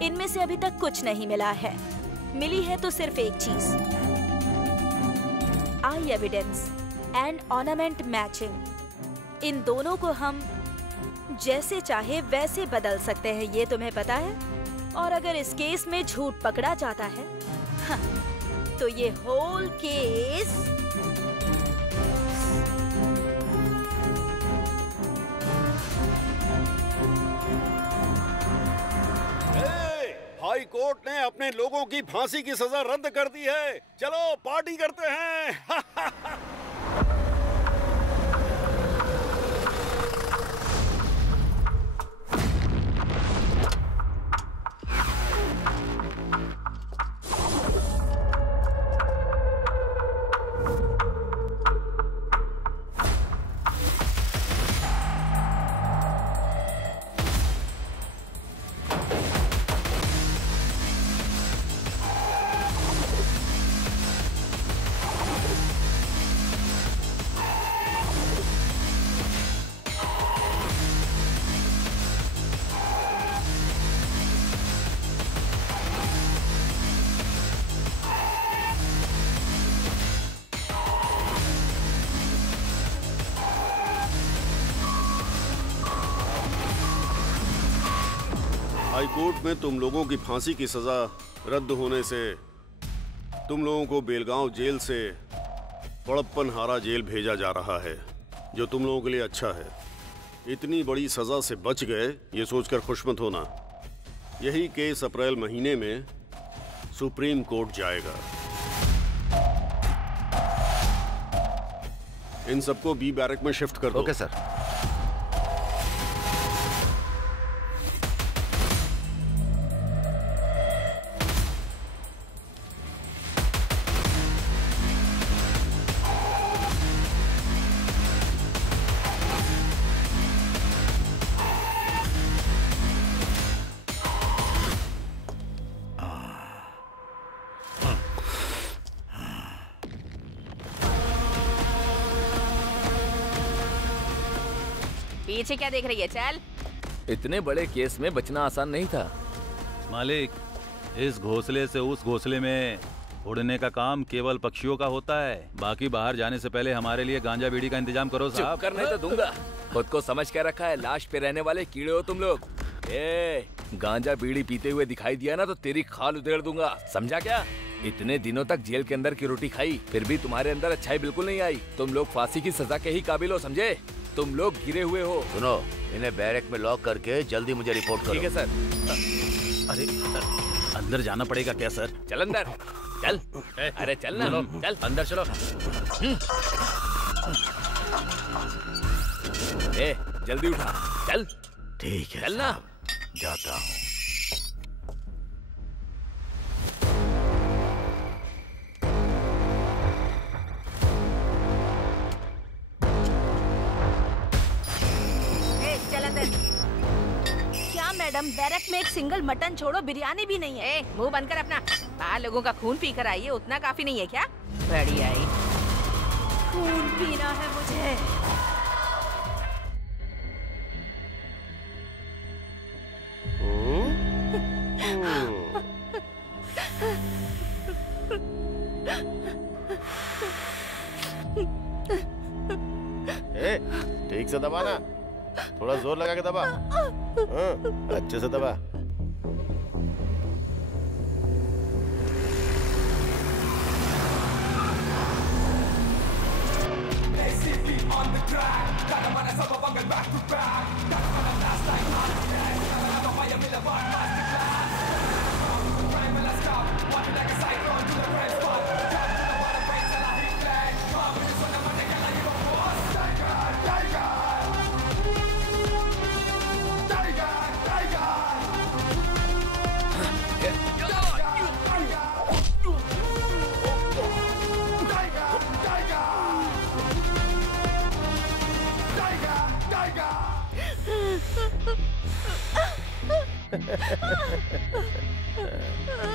इनमें से अभी तक कुछ नहीं मिला है। मिली है तो सिर्फ एक चीज, आई एविडेंस एंड ऑर्नामेंट मैचिंग। इन दोनों को हम जैसे चाहे वैसे बदल सकते हैं, ये तुम्हें पता है। और अगर इस केस में झूठ पकड़ा जाता है तो ये होल केस हाई कोर्ट ने अपने लोगों की फांसी की सजा रद्द कर दी है। चलो पार्टी करते हैं। हाईकोर्ट में तुम लोगों की फांसी की सजा रद्द होने से तुम लोगों को बेलगांव जेल से बड़प्पनहारा जेल भेजा जा रहा है, जो तुम लोगों के लिए अच्छा है। इतनी बड़ी सजा से बच गए ये सोचकर खुश मत होना। यही केस अप्रैल महीने में सुप्रीम कोर्ट जाएगा। इन सबको बी बैरक में शिफ्ट कर दो। Okay sir. पीछे क्या देख रही है? चल। इतने बड़े केस में बचना आसान नहीं था। मालिक, इस घोंसले से उस घोंसले में उड़ने का काम केवल पक्षियों का होता है। बाकी बाहर जाने से पहले हमारे लिए गांजा बीड़ी का इंतजाम करो साहब। चुप करने तो दूंगा। खुद को समझ के रखा है लाश पे रहने वाले कीड़े हो तुम लोग। गांजा बीड़ी पीते हुए दिखाई दिया ना तो तेरी खाल उधेड़ दूंगा, समझा क्या? इतने दिनों तक जेल के अंदर की रोटी खाई, फिर भी तुम्हारे अंदर अच्छाई बिल्कुल नहीं आई। तुम लोग फांसी की सजा के ही काबिल हो, समझे? तुम लोग गिरे हुए हो। सुनो, इन्हें बैरक में लॉक करके जल्दी मुझे रिपोर्ट करो। ठीक है सर। अरे अंदर जाना पड़ेगा क्या सर? चल अंदर, चल। अरे चल ना, चल अंदर चलो। जल्दी उठा, चल। ठीक है, चल ना। जाता हूँ। क्या मैडम, बैरक में एक सिंगल मटन छोड़ो बिरयानी भी नहीं है। मुंह बंद कर अपना। बाहर लोगों का खून पी कर आई है, उतना काफी नहीं है क्या? बड़ी आई। खून पीना है मुझे। ठीक से दबा ना, थोड़ा जोर लगा के दबा। अच्छे से दबा।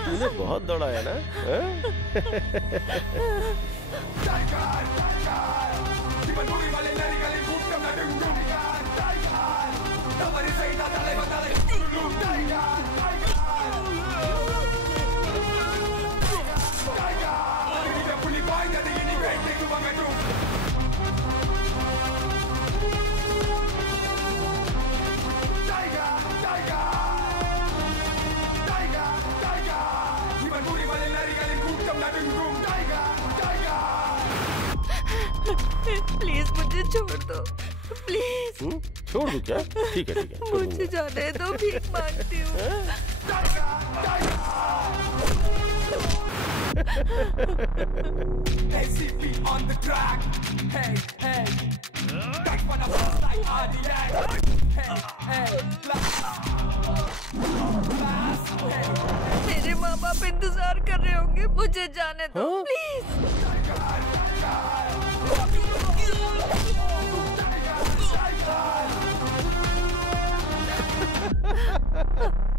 तूने बहुत दौड़ा है ना? प्लीज मुझे छोड़ दो, प्लीज। छोड़ दूं क्या? ठीक है मुझे जाने दो, भीख मांगती हूँ। मेरे माँ बाप इंतजार कर रहे होंगे, मुझे जाने दो प्लीज।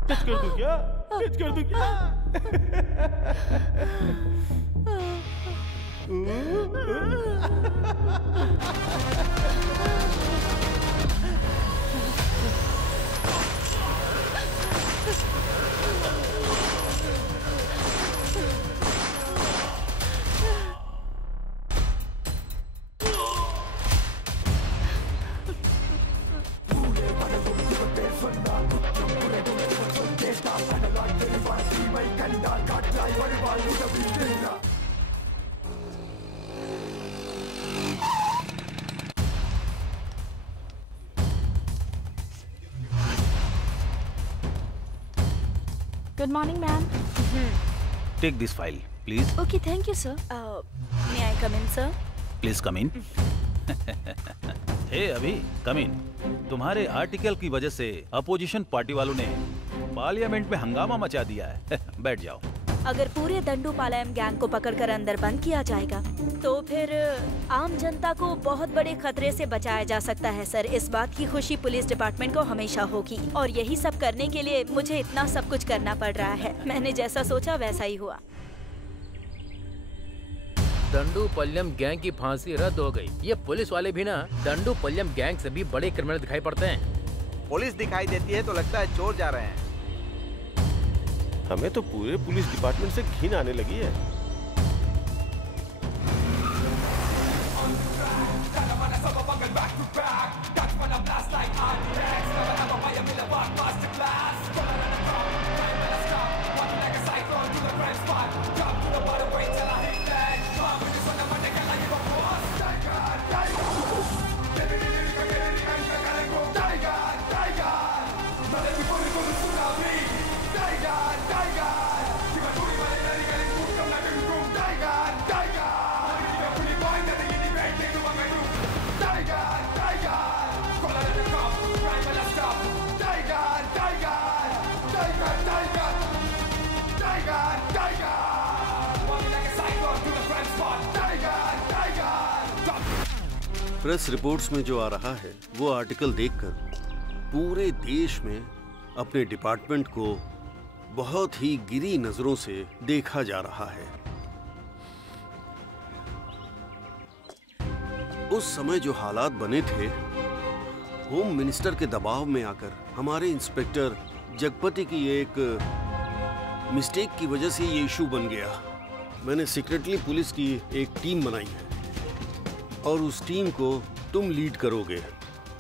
टच कर दूं क्या? टच कर दूं क्या? Good morning, ma'am. Take this file, please. Okay, thank you, sir. May I come in, sir? Please come in. हे अभी come in. तुम्हारे आर्टिकल की वजह से अपोजिशन पार्टी वालों ने पार्लियामेंट में हंगामा मचा दिया है। बैठ जाओ। अगर पूरे दंडूपालयम गैंग को पकड़कर अंदर बंद किया जाएगा तो फिर आम जनता को बहुत बड़े खतरे से बचाया जा सकता है सर। इस बात की खुशी पुलिस डिपार्टमेंट को हमेशा होगी और यही सब करने के लिए मुझे इतना सब कुछ करना पड़ रहा है। मैंने जैसा सोचा वैसा ही हुआ। दंडूपल्यम गैंग की फांसी रद्द हो गई। ये पुलिस वाले भी ना दंडूपल्यम गैंग से भी बड़े क्रिमिनल दिखाई पड़ते हैं। पुलिस दिखाई देती है तो लगता है चोर जा रहे हैं। हमें तो पूरे पुलिस डिपार्टमेंट से घिन आने लगी है। प्रेस रिपोर्ट्स में जो आ रहा है वो आर्टिकल देखकर पूरे देश में अपने डिपार्टमेंट को बहुत ही गिरी नजरों से देखा जा रहा है। उस समय जो हालात बने थे, होम मिनिस्टर के दबाव में आकर हमारे इंस्पेक्टर जगपति की एक मिस्टेक की वजह से ये इशू बन गया। मैंने सीक्रेटली पुलिस की एक टीम बनाई है और उस टीम को तुम लीड करोगे।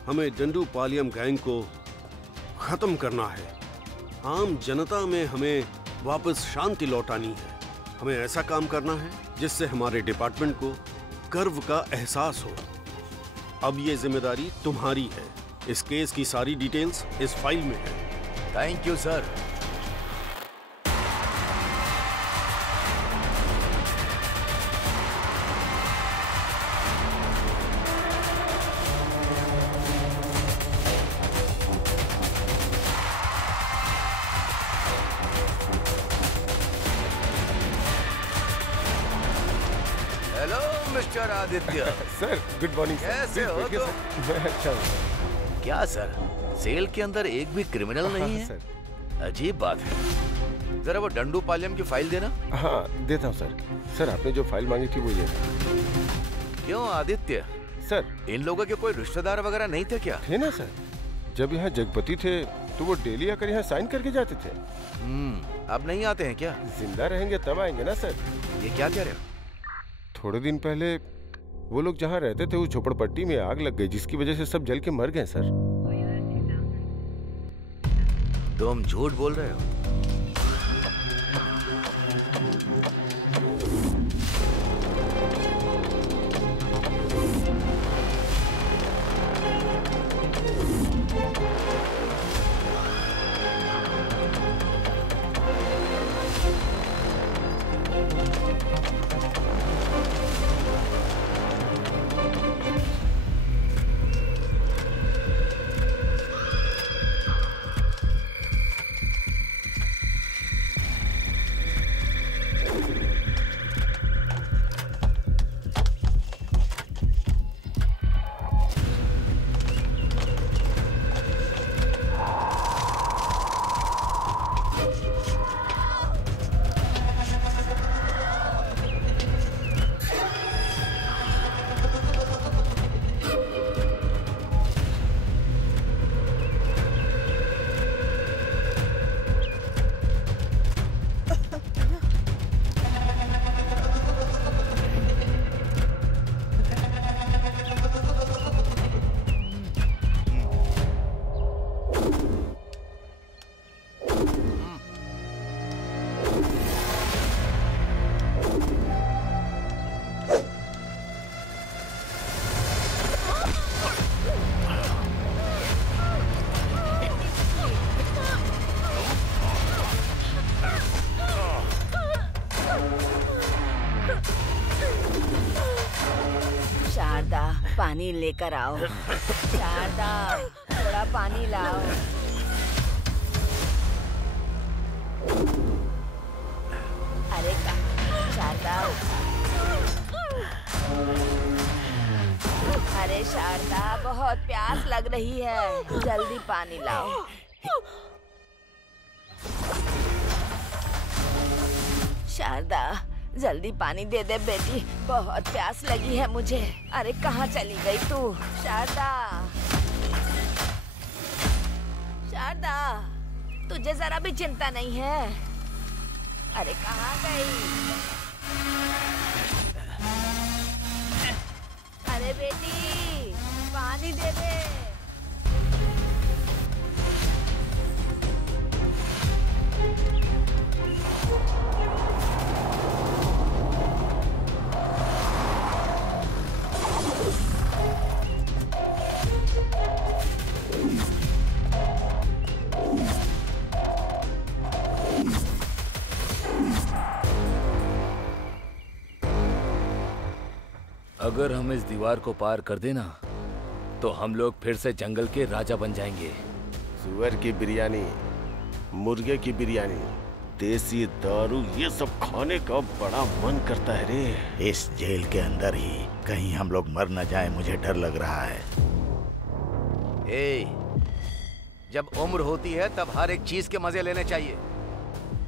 हमें दंडूपालयम गैंग को खत्म करना है। आम जनता में हमें वापस शांति लौटानी है। हमें ऐसा काम करना है जिससे हमारे डिपार्टमेंट को गर्व का एहसास हो। अब ये जिम्मेदारी तुम्हारी है। इस केस की सारी डिटेल्स इस फाइल में है। Thank you sir. Hello mister Aditya. Sir good morning. कैसे हो तुम? मैं अच्छा हूँ। क्या सर, सेल के अंदर एक भी क्रिमिनल नहीं है? सर अजीब बात है। जरा वो डंडू पालियम की फाइल देना। हाँ देता हूँ सर। सर आपने जो फाइल मांगी थी वो ये। क्यों आदित्य? सर इन लोगों के कोई रिश्तेदार वगैरह नहीं थे क्या? थे ना सर। जब यहाँ जगपति थे तो वो डेली आकर यहाँ साइन करके जाते थे। अब नहीं आते हैं क्या? जिंदा रहेंगे तब आएंगे ना सर। ये क्या कह रहे हो? थोड़े दिन पहले वो लोग जहाँ रहते थे उस झोपड़पट्टी में आग लग गई, जिसकी वजह से सब जल के मर गए सर। तुम झूठ बोल रहे हो? पानी लेकर आओ। शारदा थोड़ा पानी लाओ। अरे शारदा, अरे शारदा बहुत प्यास लग रही है, जल्दी पानी लाओ। शारदा जल्दी पानी दे दे बेटी, बहुत प्यास लगी है मुझे। अरे कहाँ चली गई तू? शारदा, शारदा तुझे जरा भी चिंता नहीं है? अरे कहाँ गई? अरे बेटी पानी दे दे। अगर हम इस दीवार को पार कर देना तो हम लोग फिर से जंगल के राजा बन जाएंगे। सुअर की बिरयानी, मुर्गे की बिरयानी, देसी दारू, ये सब खाने का बड़ा मन करता है रे। इस जेल के अंदर ही कहीं हम लोग मर न जाए, मुझे डर लग रहा है। जब उम्र होती है तब हर एक चीज के मजे लेने चाहिए।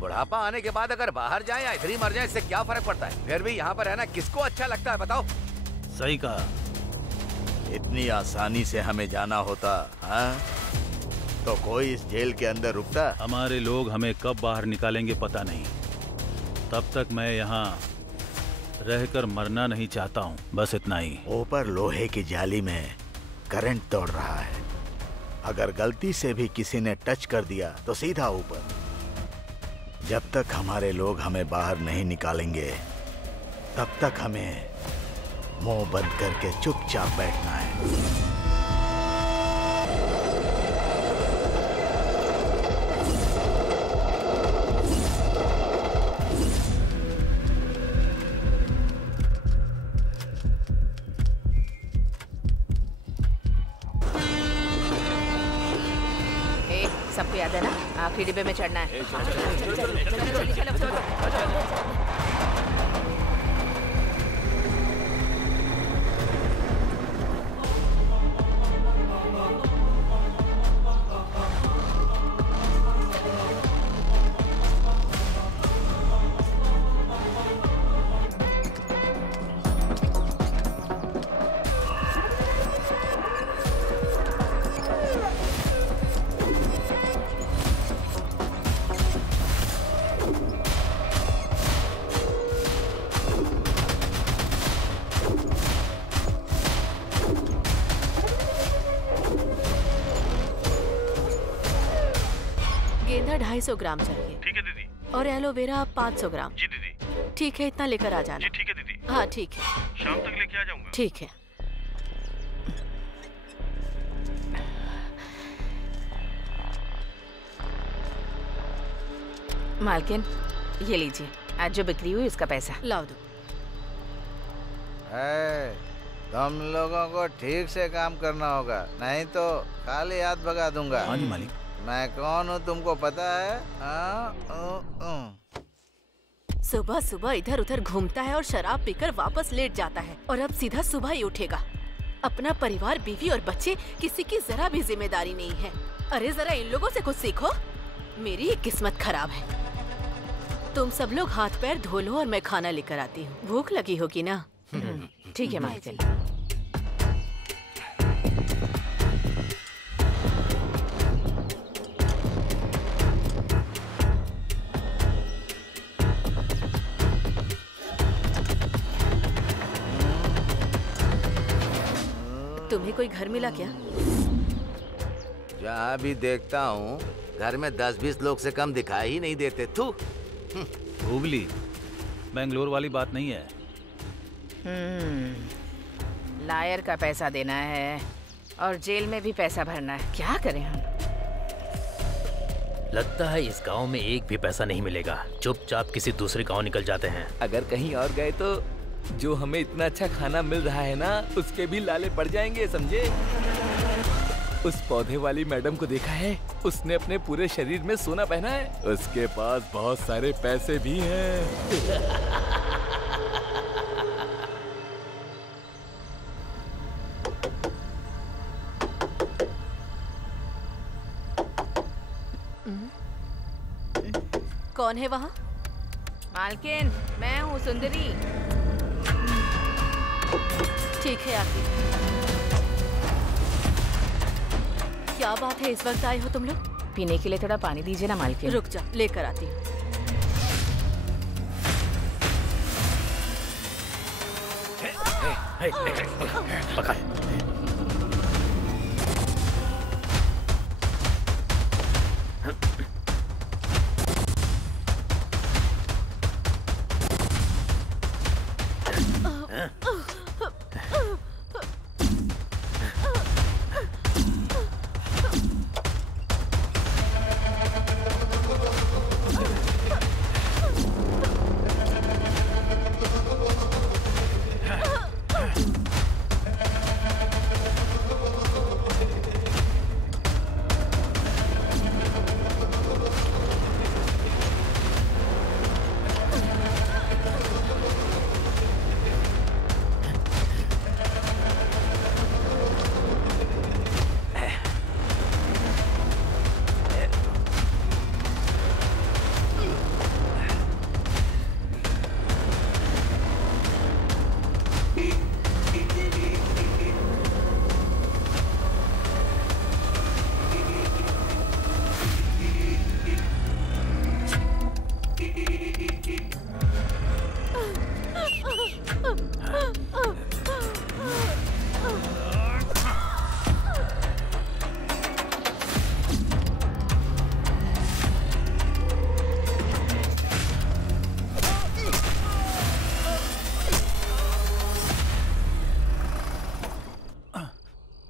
बुढ़ापा आने के बाद अगर बाहर जाए या इधर ही मर जाए, इससे क्या फर्क पड़ता है? फिर भी यहाँ पर रहना किसको अच्छा लगता है बताओ? सही कहा। इतनी आसानी से हमें जाना होता हाँ? तो कोई इस जेल के अंदर रुकता? हमारे लोग हमें कब बाहर निकालेंगे पता नहीं। तब तक मैं यहाँ रहकर मरना नहीं चाहता हूँ, बस इतना ही। ऊपर लोहे की जाली में करंट दौड़ रहा है, अगर गलती से भी किसी ने टच कर दिया तो सीधा ऊपर। जब तक हमारे लोग हमें बाहर नहीं निकालेंगे तब तक हमें मुंह बंद करके चुपचाप बैठना है। सबको याद है ना, आखिरी डिब्बे में चढ़ना है। गेंदा 250 ग्राम चाहिए। ठीक है दीदी। और एलोवेरा 500 ग्राम। जी दीदी। ठीक है, इतना लेकर आ जाना। जी ठीक है दीदी। हाँ ठीक है, शाम तक लेके आ जाऊंगा। ठीक है। मालकिन, ये लीजिए, आज जो बिक्री हुई उसका पैसा। लाओ दो। तुम लोगों को ठीक से काम करना होगा, नहीं तो खाली हाथ भगा दूंगा। हाँ जी मालिक। मैं कौन हूँ तुमको पता है? सुबह सुबह इधर उधर घूमता है और शराब पीकर वापस लेट जाता है, और अब सीधा सुबह ही उठेगा। अपना परिवार, बीवी और बच्चे, किसी की जरा भी जिम्मेदारी नहीं है। अरे जरा इन लोगों से कुछ सीखो। मेरी किस्मत खराब है। तुम सब लोग हाथ पैर धो लो और मैं खाना लेकर आती हूँ। भूख लगी होगी ना? ठीक है मालकिन। तुम्हें कोई घर मिला क्या? जहाँ भी देखता हूँ घर में 10-20 लोग से कम दिखाई ही नहीं देते। तू हुबली, बेंगलोर वाली बात नहीं है। लायर का पैसा देना है और जेल में भी पैसा भरना है। क्या करें हम? लगता है इस गांव में एक भी पैसा नहीं मिलेगा। चुपचाप किसी दूसरे गांव निकल जाते हैं। अगर कहीं और गए तो जो हमें इतना अच्छा खाना मिल रहा है ना, उसके भी लाले पड़ जाएंगे, समझे? उस पौधे वाली मैडम को देखा है? उसने अपने पूरे शरीर में सोना पहना है। उसके पास बहुत सारे पैसे भी हैं। कौन है वहाँ? मालकिन, मैं हूँ सुंदरी। ठीक है आती। क्या बात है, इस वक्त आए हो तुम लोग? पीने के लिए थोड़ा पानी दीजिए ना मालकिन। रुक जा, लेकर आती हूँ। पकड़।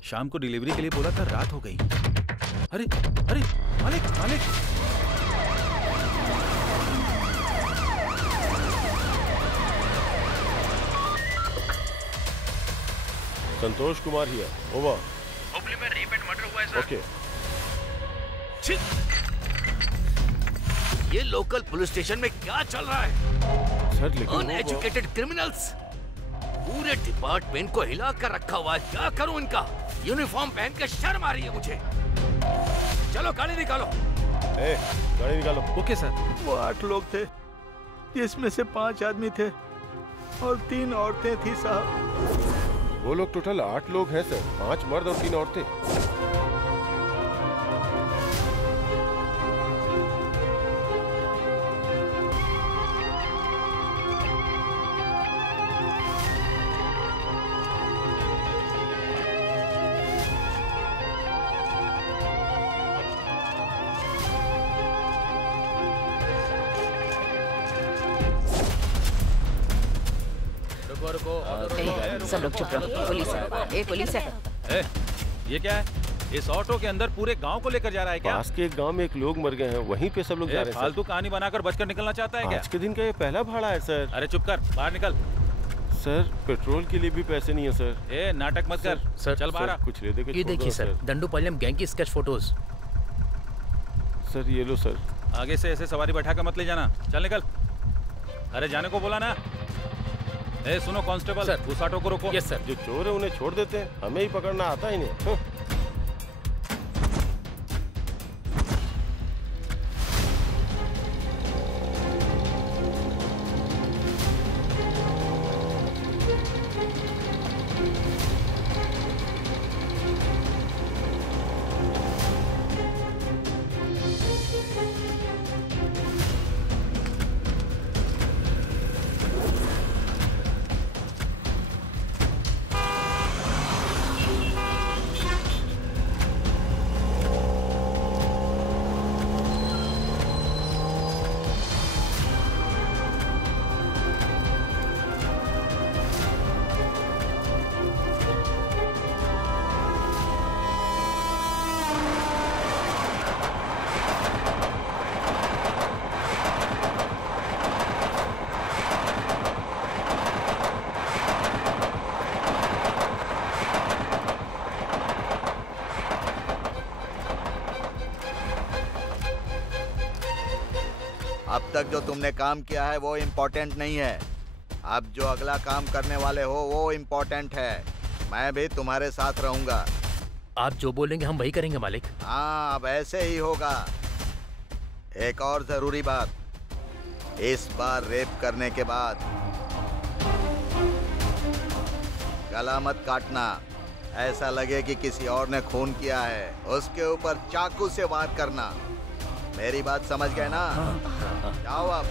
शाम को डिलीवरी के लिए बोला था, रात हो गई। अरे अरे मालिक मालिक, संतोष कुमार हियर, ओवर। हुबली में रेप एंड मर्डर हुआ है सर। ओके। ये लोकल पुलिस स्टेशन में क्या चल रहा है? सर लेकिन अनएजुकेटेड क्रिमिनल्स पूरे डिपार्टमेंट को हिला कर रखा हुआ है। क्या करूं इनका? यूनिफॉर्म पहन के शर्म आ रही है मुझे। चलो गाड़ी निकालो। गाड़ी निकालो। Okay sir. वो 8 लोग थे, जिसमें से 5 आदमी थे और 3 औरतें थी साहब। वो लोग टोटल 8 लोग हैं सर, 5 मर्द और 3 औरतें। सब लोग चुप रहो। पुलिस है, पुलिस है। ये क्या है? इस ऑटो के अंदर पूरे गांव को लेकर जा रहा है क्या? पास के एक गांव में एक लोग मर गए हैं, वहीं पे सब लोग जा रहे हैं। फालतू कहानी बनाकर बचकर निकलना चाहता है क्या? आज के दिन का ये पहला भाड़ा है सर। अरे चुप कर, बाहर निकल। सर पेट्रोल के लिए भी पैसे नहीं है सर। नाटक मत कर। सर चल बाहर। कुछ ले दे के ये देखिए सर, दंडोपालयम गैंग की स्केच फोटोज। सर ये लो सर। आगे से ऐसे सवारी बैठा कर मत ले जाना। चल निकल। अरे जाने को बोला ना। सुनो कांस्टेबल, उस ऑटो को रोको। Yes sir. जो चोर है उन्हें छोड़ देते हैं, हमें ही पकड़ना आता ही नहीं। अब तक जो तुमने काम किया है वो इम्पोर्टेंट नहीं है। अब जो अगला काम करने वाले हो वो इम्पोर्टेंट है। मैं भी तुम्हारे साथ रहूंगा। आप जो बोलेंगे हम वही करेंगे मालिक। हाँ, अब ऐसे ही होगा। एक और जरूरी बात, इस बार रेप करने के बाद गला मत काटना। ऐसा लगे कि किसी और ने खून किया है, उसके ऊपर चाकू से वार करना। मेरी बात समझ गए ना? जाओ अब।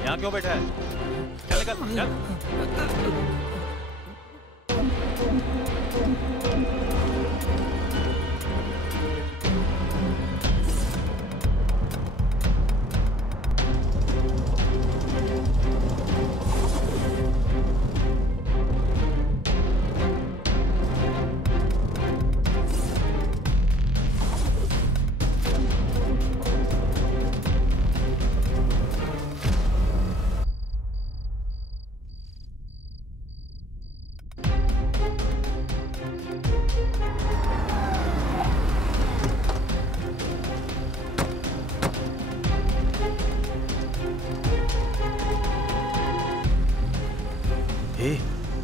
यहाँ क्यों बैठा है? चल निकल, चल।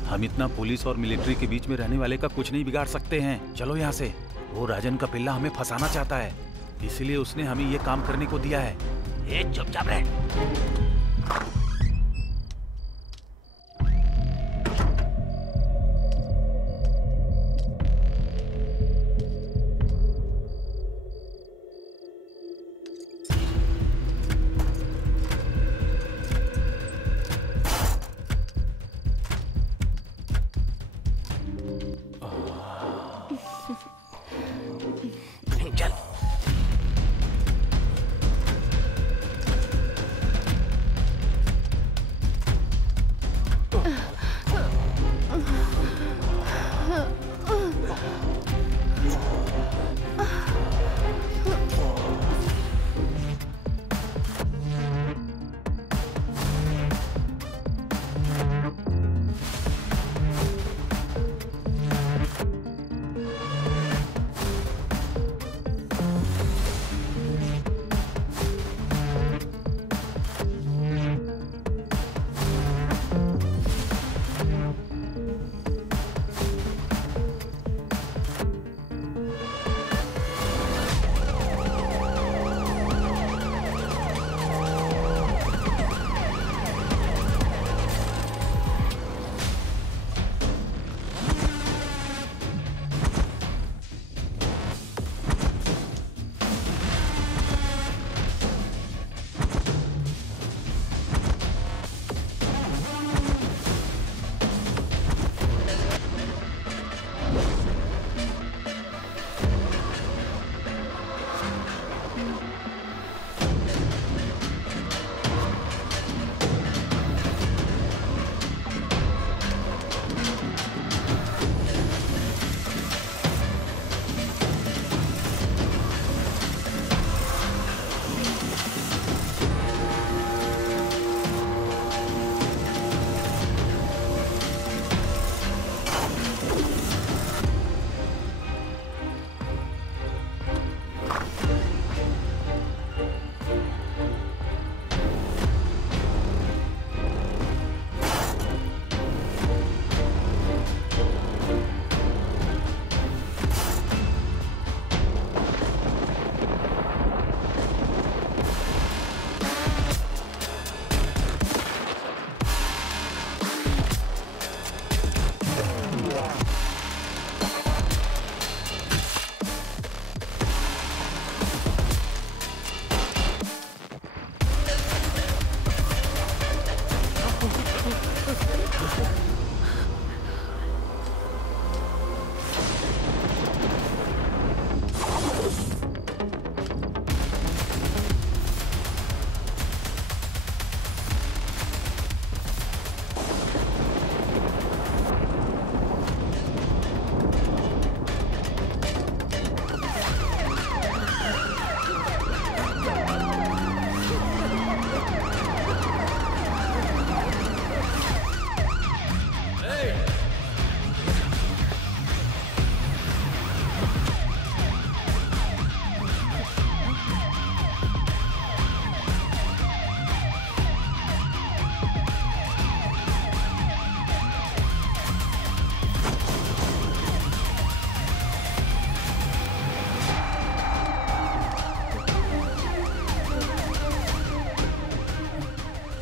हम इतना पुलिस और मिलिट्री के बीच में रहने वाले का कुछ नहीं बिगाड़ सकते हैं। चलो यहाँ से। वो राजन का पिल्ला हमें फंसाना चाहता है, इसलिए उसने हमें ये काम करने को दिया है। चुपचाप रह।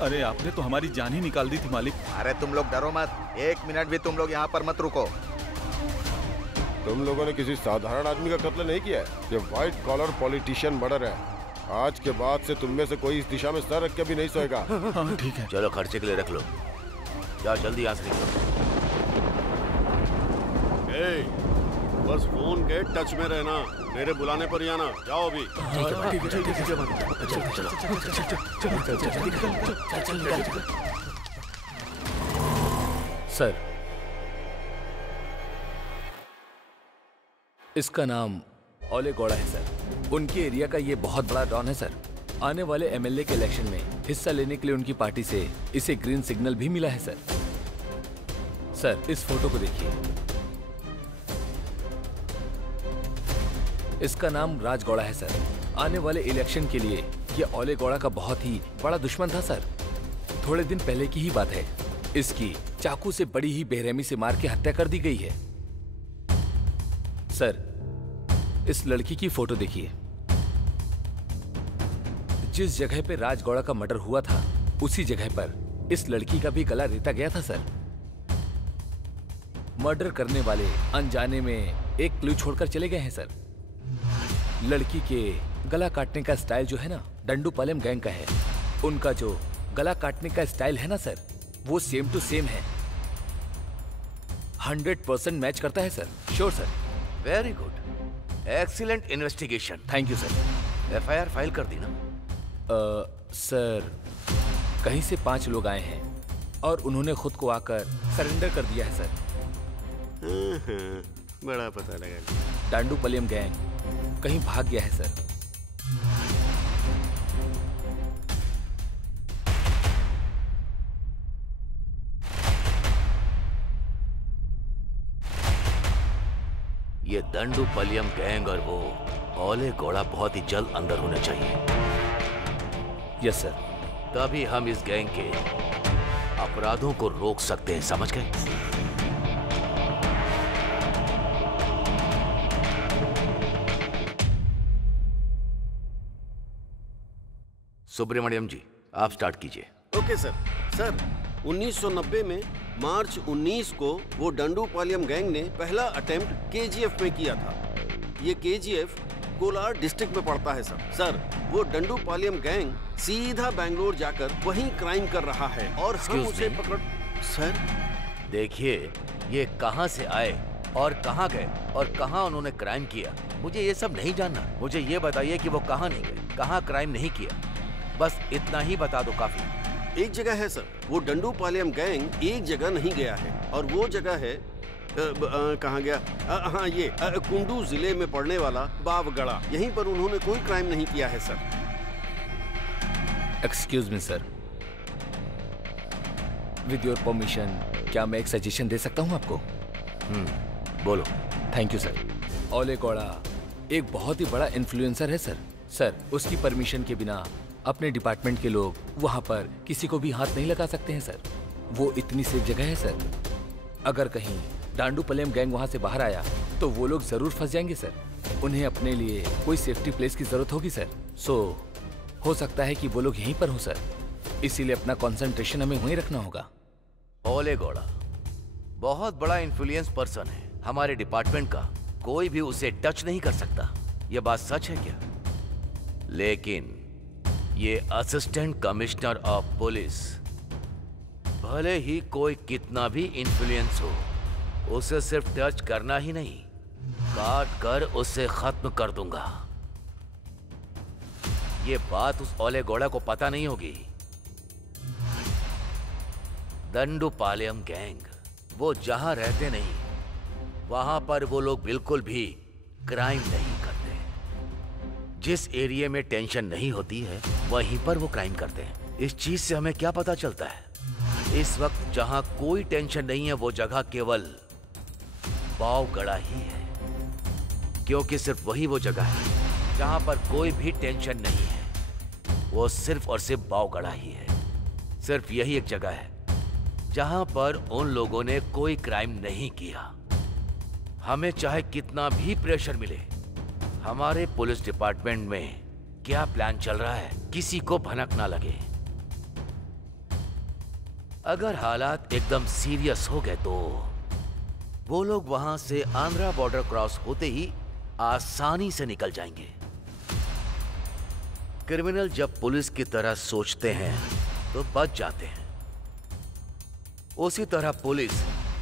अरे आपने तो हमारी जान ही निकाल दी थी मालिक। अरे तुम लोग डरो मत, 1 मिनट भी तुम लोग यहाँ पर मत रुको। तुम लोगों ने किसी साधारण आदमी का कत्ल नहीं किया है, ये व्हाइट कॉलर पॉलिटिशियन मर्डर है। आज के बाद से तुम में से कोई इस दिशा में सर रख के भी नहीं सोएगा। हाँ ठीक है। चलो खर्चे के लिए रख लो, जाओ जल्दी यहाँ से निकलो। बस फोन के टच में रहना, मेरे बुलाने पर ही आना। जाओ अभी। सर, इसका नाम ओले गौड़ा है सर। उनके एरिया का ये बहुत बड़ा डॉन है सर। आने वाले एमएलए के इलेक्शन में हिस्सा लेने के लिए उनकी पार्टी से इसे ग्रीन सिग्नल भी मिला है सर। सर, इस फोटो को देखिए। इसका नाम राज गौड़ा है सर। आने वाले इलेक्शन के लिए ये ओले गौड़ा का बहुत ही बड़ा दुश्मन था सर। थोड़े दिन पहले की ही बात है, इसकी चाकू से बड़ी ही बेरहमी से मार के हत्या कर दी गई है। सर, इस लड़की की फोटो देखिए। जिस जगह पे राज गौड़ा का मर्डर हुआ था, उसी जगह पर इस लड़की का भी गला रेता गया था सर। मर्डर करने वाले अनजाने में एक क्लू छोड़कर चले गए हैं सर। लड़की के गला काटने का स्टाइल जो है ना, डंडूपालम गैंग का है। उनका जो गला काटने का स्टाइल है ना सर, वो सेम टू सेम है। 100% मैच करता है sir. Sure sir. Very good, excellent investigation. Thank you sir. FIR file कर दी ना? सर, कहीं से 5 लोग आए हैं और उन्होंने खुद को आकर सरेंडर कर दिया है सर। बड़ा पता लगा। डांडूपलियम गैंग कहीं भाग गया है सर। ये दंडूपलियम गैंग और वो ओले गौड़ा बहुत ही जल्द अंदर होने चाहिए। Yes sir. तभी हम इस गैंग के अपराधों को रोक सकते हैं, समझ गए? सुब्रमण्यम जी, आप स्टार्ट कीजिए। Okay sir. सर, 1990 में मार्च 19 को वो डंडूपालयम गैंग ने पहला अटेम्प्ट केजीएफ में किया था। ये केजीएफ कोलार डिस्ट्रिक्ट में पड़ता है सर। सर, वो डंडूपालयम गैंग सीधा बैंगलोर जाकर वहीं क्राइम कर रहा है और हम उसे पकड़। सर देखिए, ये कहां से आए और कहां गए और कहां उन्होंने क्राइम किया, मुझे ये सब नहीं जानना। मुझे ये बताइए कि वो कहां नहीं गए, कहां क्राइम नहीं किया, बस इतना ही बता दो काफी। एक जगह है सर, वो डंडूपालयम गैंग एक जगह नहीं गया है और वो जगह है कहाँ गया? हाँ, ये कुंडू जिले में पड़ने वाला बावगढ़ा। यहीं पर उन्होंने कोई क्राइम नहीं किया है sir. Excuse me sir, with your permission क्या मैं एक सजेशन दे सकता हूँ आपको? बोलो। Thank you sir. ओले गौड़ा एक बहुत ही बड़ा इन्फ्लुएंसर है सर। सर, उसकी परमिशन के बिना अपने डिपार्टमेंट के लोग वहां पर किसी को भी हाथ नहीं लगा सकते हैं सर। वो इतनी सेफ जगह है सर। अगर कहीं डांडूपलियम गैंग वहां से बाहर आया तो वो लोग जरूर फंस जाएंगे सर। उन्हें अपने लिए कोई सेफ्टी प्लेस की जरूरत होगी सर। सो हो सकता है कि वो लोग यहीं पर हो सर। इसीलिए अपना कंसंट्रेशन हमें वहीं रखना होगा। ओले गौड़ा बहुत बड़ा इन्फ्लुएंस पर्सन है हमारे डिपार्टमेंट का, कोई भी उसे टच नहीं कर सकता। ये बात सच है क्या? लेकिन ये असिस्टेंट कमिश्नर ऑफ पुलिस, भले ही कोई कितना भी इन्फ्लुएंस हो, उसे सिर्फ टच करना ही नहीं, काट कर उसे खत्म कर दूंगा। ये बात उस ओले गौड़ा को पता नहीं होगी। दंडूपालयम गैंग वो जहां रहते नहीं, वहां पर वो लोग बिल्कुल भी क्राइम नहीं करते। जिस एरिया में टेंशन नहीं होती है, वहीं पर वो क्राइम करते हैं। इस चीज से हमें क्या पता चलता है? इस वक्त जहां कोई टेंशन नहीं है, वो जगह केवल बावगढ़ा ही है, क्योंकि सिर्फ वही वो जगह है जहां पर कोई भी टेंशन नहीं है। वो सिर्फ और सिर्फ बावगढ़ा ही है। सिर्फ यही एक जगह है जहां पर उन लोगों ने कोई क्राइम नहीं किया। हमें चाहे कितना भी प्रेशर मिले, हमारे पुलिस डिपार्टमेंट में क्या प्लान चल रहा है किसी को भनक ना लगे। अगर हालात एकदम सीरियस हो गए तो वो लोग वहां से आंध्रा बॉर्डर क्रॉस होते ही आसानी से निकल जाएंगे। क्रिमिनल जब पुलिस की तरह सोचते हैं तो बच जाते हैं, उसी तरह पुलिस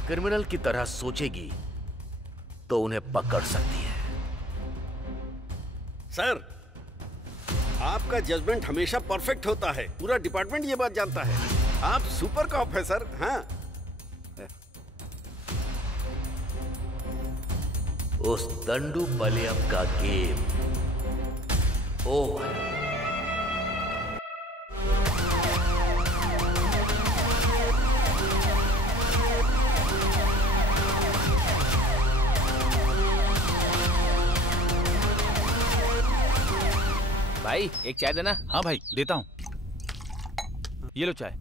क्रिमिनल की तरह सोचेगी तो उन्हें पकड़ सकती है। सर, आपका जजमेंट हमेशा परफेक्ट होता है। पूरा डिपार्टमेंट ये बात जानता है। आप सुपर कॉप है सर। हाँ, उस दंडू पलेयम का गेम ओवर। भाई एक चाय देना। हाँ भाई देता हूँ, ये लो चाय।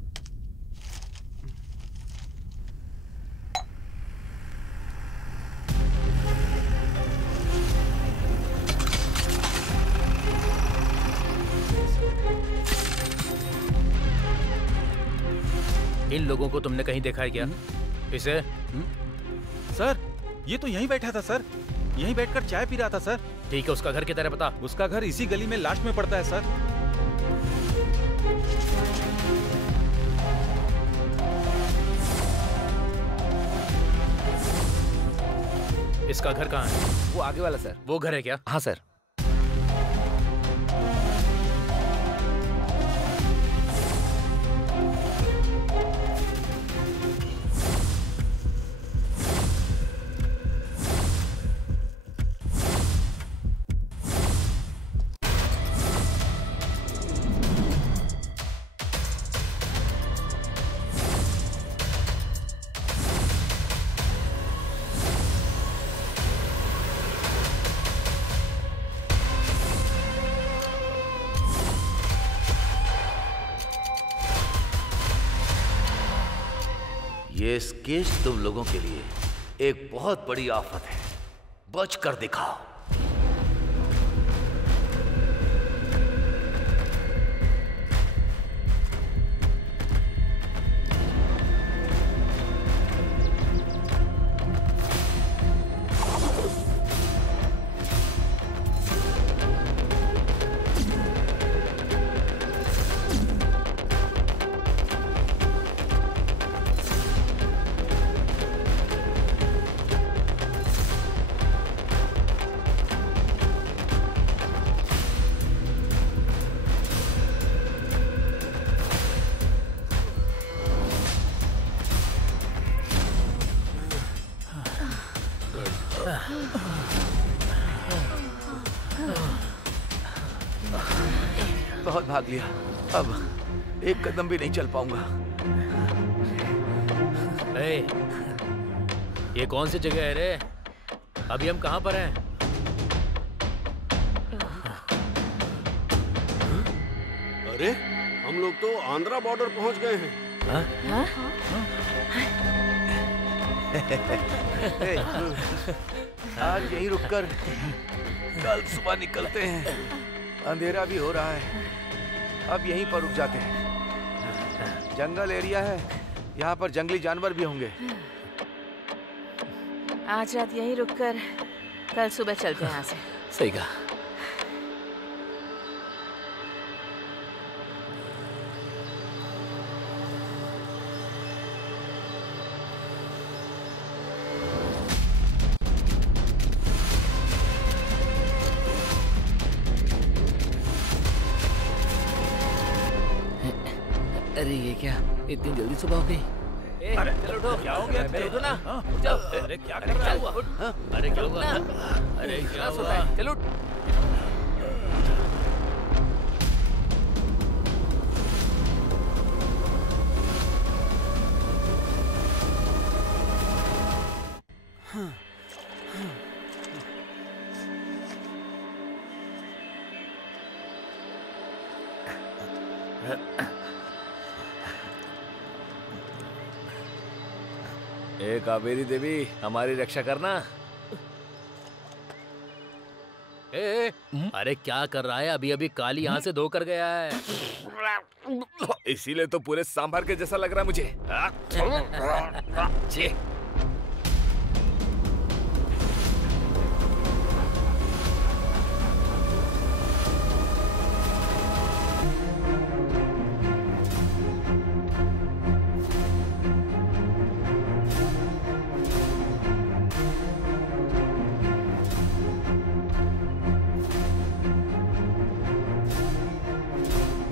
इन लोगों को तुमने कहीं देखा है क्या? इसे? सर ये तो यहीं बैठा था सर, यहीं बैठकर चाय पी रहा था सर। ठीक है, उसका घर किधर है पता? उसका घर इसी गली में लास्ट में पड़ता है सर। इसका घर कहाँ है? वो आगे वाला सर। वो घर है क्या? हाँ सर। ये केस तुम लोगों के लिए एक बहुत बड़ी आफत है, बच कर दिखाओ। बहुत भाग लिया, अब एक कदम भी नहीं चल पाऊंगा। ये कौन सी जगह है रे? अभी हम कहाँ पर हैं? अरे हम लोग तो आंध्रा बॉर्डर पहुंच गए हैं। आज यहीं रुककर कल सुबह निकलते हैं। अंधेरा भी हो रहा है, अब यहीं पर रुक जाते हैं। जंगल एरिया है, यहाँ पर जंगली जानवर भी होंगे। आज रात यहीं रुककर कल सुबह चलते हैं यहाँ से। सही कहा। अरे ये क्या, इतनी जल्दी सुबह हो गई? अरे चलो उठो। क्या हो गया? चलो उठो ना। अरे क्या कर रहा है? अरे क्या हुआ? अरे क्या हुआ? चलो। ए कावेरी देवी, हमारी रक्षा करना। ए अरे क्या कर रहा है? अभी अभी काली यहाँ से धो कर गया है। इसीलिए तो पूरे सांभर के जैसा लग रहा है मुझे। जी।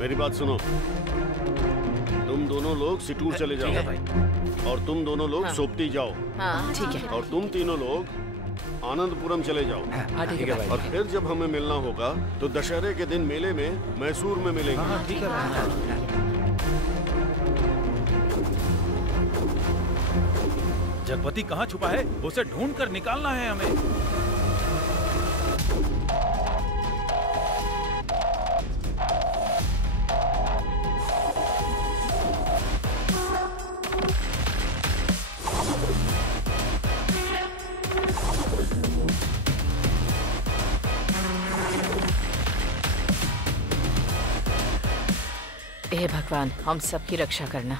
मेरी बात सुनो, तुम दोनों लोग सिटूर चले जाओ और तुम दोनों लोग सोपती जाओ। हाँ ठीक है। और तुम तीनों लोग आनंदपुरम चले जाओ। हाँ ठीक है भाई। और फिर जब हमें मिलना होगा तो दशहरे के दिन मेले में मैसूर में मिलेंगे। हाँ ठीक है। जगपति कहाँ छुपा है? उसे ढूंढ कर निकालना है हमें। हे भगवान, हम सबकी रक्षा करना।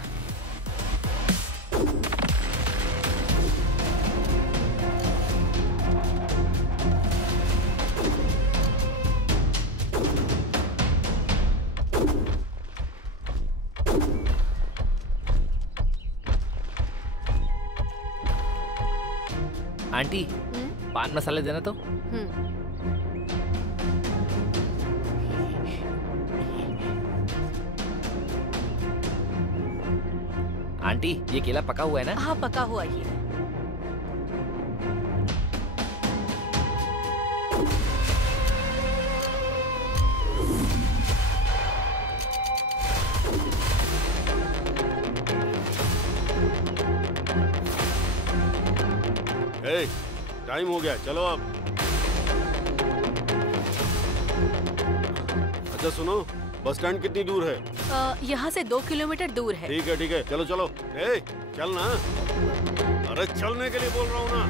आंटी, पान मसाले देना तो। आंटी, ये केला पका हुआ है ना? हाँ पका हुआ ही है। टाइम हो गया, चलो अब। अच्छा सुनो, बस स्टैंड कितनी दूर है? यहाँ से 2 किलोमीटर दूर है। ठीक है, चलो चलो। चल ना। अरे चलने के लिए बोल रहा हूँ ना।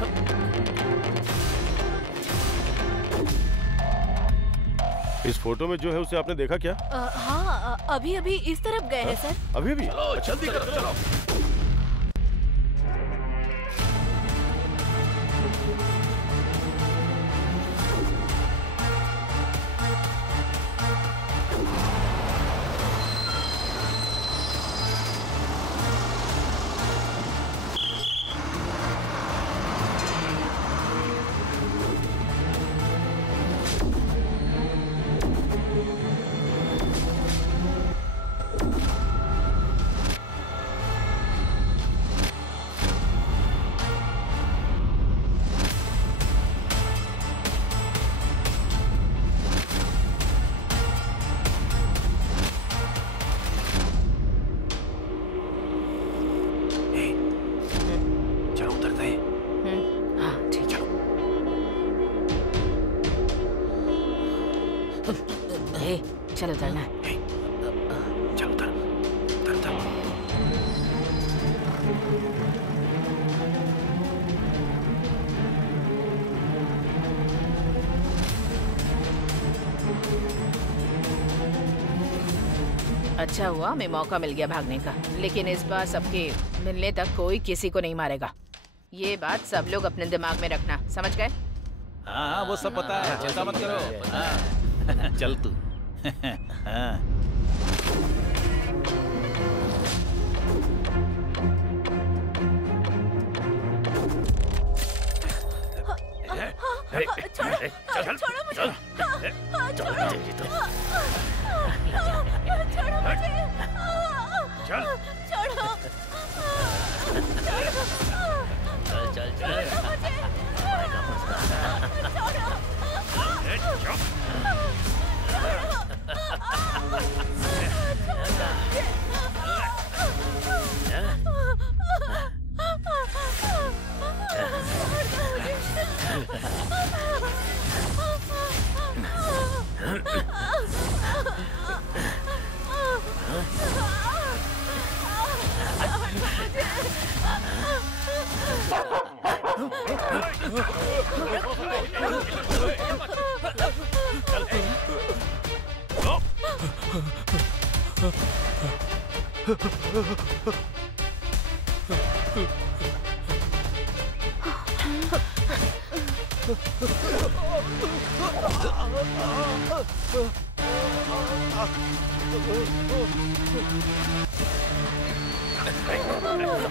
इस फोटो में जो है उसे आपने देखा क्या? हाँ, अभी अभी इस तरफ गए हैं सर। अभी अभी? जल्दी करो, चलो। चलो उतरना। चलो उतर। अच्छा हुआ हमें मौका मिल गया भागने का, लेकिन इस बार सबके मिलने तक कोई किसी को नहीं मारेगा। ये बात सब लोग अपने दिमाग में रखना, समझ गए? हाँ वो सब पता है, चिंता मत करो। चल तू। छोड़ो मुझे। कहाँ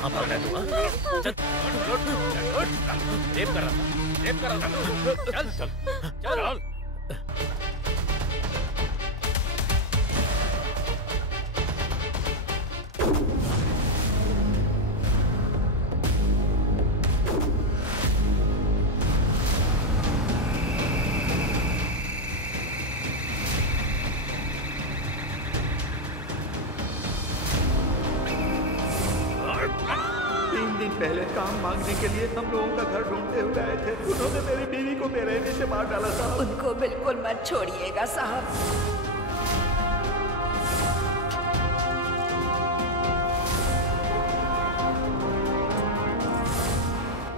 भाग रहा है तू, हाँ? चल, रेप कर रहा था, चल चल चल। पहले काम मांगने के लिए हम लोगों का घर ढूंढते हुए आए थे। उन्होंने मेरी बीवी को बेरहमी से मार डाला साहब। उनको बिल्कुल मत छोड़िएगा साहब।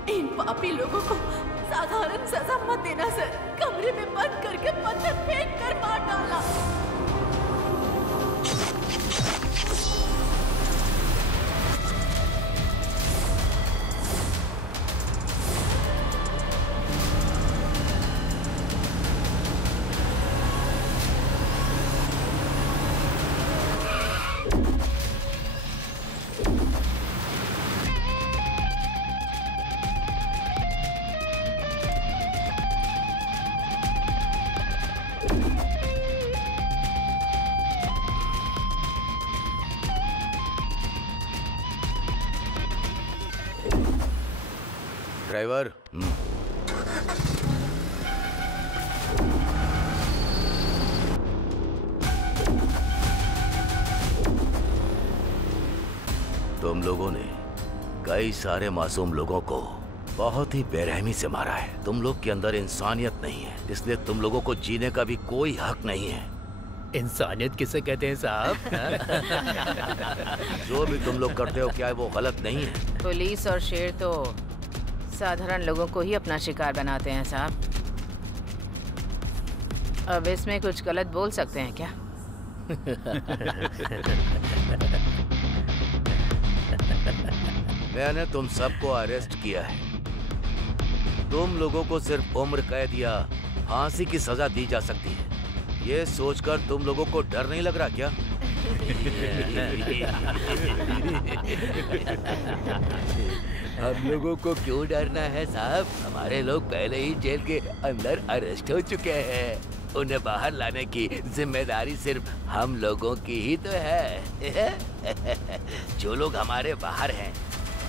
इन पापी लोगों को साधारण सजा मत देना सर। कमरे में बंद करके पत्थर फेंक कर मार डाला। ड्राइवर, तुम लोगों ने कई सारे मासूम लोगों को बहुत ही बेरहमी से मारा है। तुम लोग के अंदर इंसानियत नहीं है, इसलिए तुम लोगों को जीने का भी कोई हक नहीं है। इंसानियत किसे कहते हैं साहब? जो भी तुम लोग करते हो क्या वो गलत नहीं है? पुलिस और शेर तो साधारण लोगों को ही अपना शिकार बनाते हैं साहब। अब इसमें कुछ गलत बोल सकते हैं क्या? मैंने तुम सबको अरेस्ट किया है। तुम लोगों को सिर्फ उम्र कैद या फांसी की सजा दी जा सकती है। ये सोचकर तुम लोगों को डर नहीं लग रहा क्या? हम लोगों को क्यों डरना है साहब? हमारे लोग पहले ही जेल के अंदर अरेस्ट हो चुके हैं। उन्हें बाहर लाने की जिम्मेदारी सिर्फ हम लोगों की ही तो है। जो लोग हमारे बाहर हैं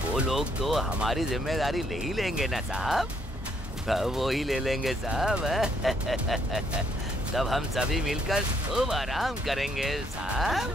वो लोग तो हमारी जिम्मेदारी ले ही लेंगे ना साहब। वो ही ले लेंगे साहब। तब हम सभी मिलकर खूब आराम करेंगे साहब।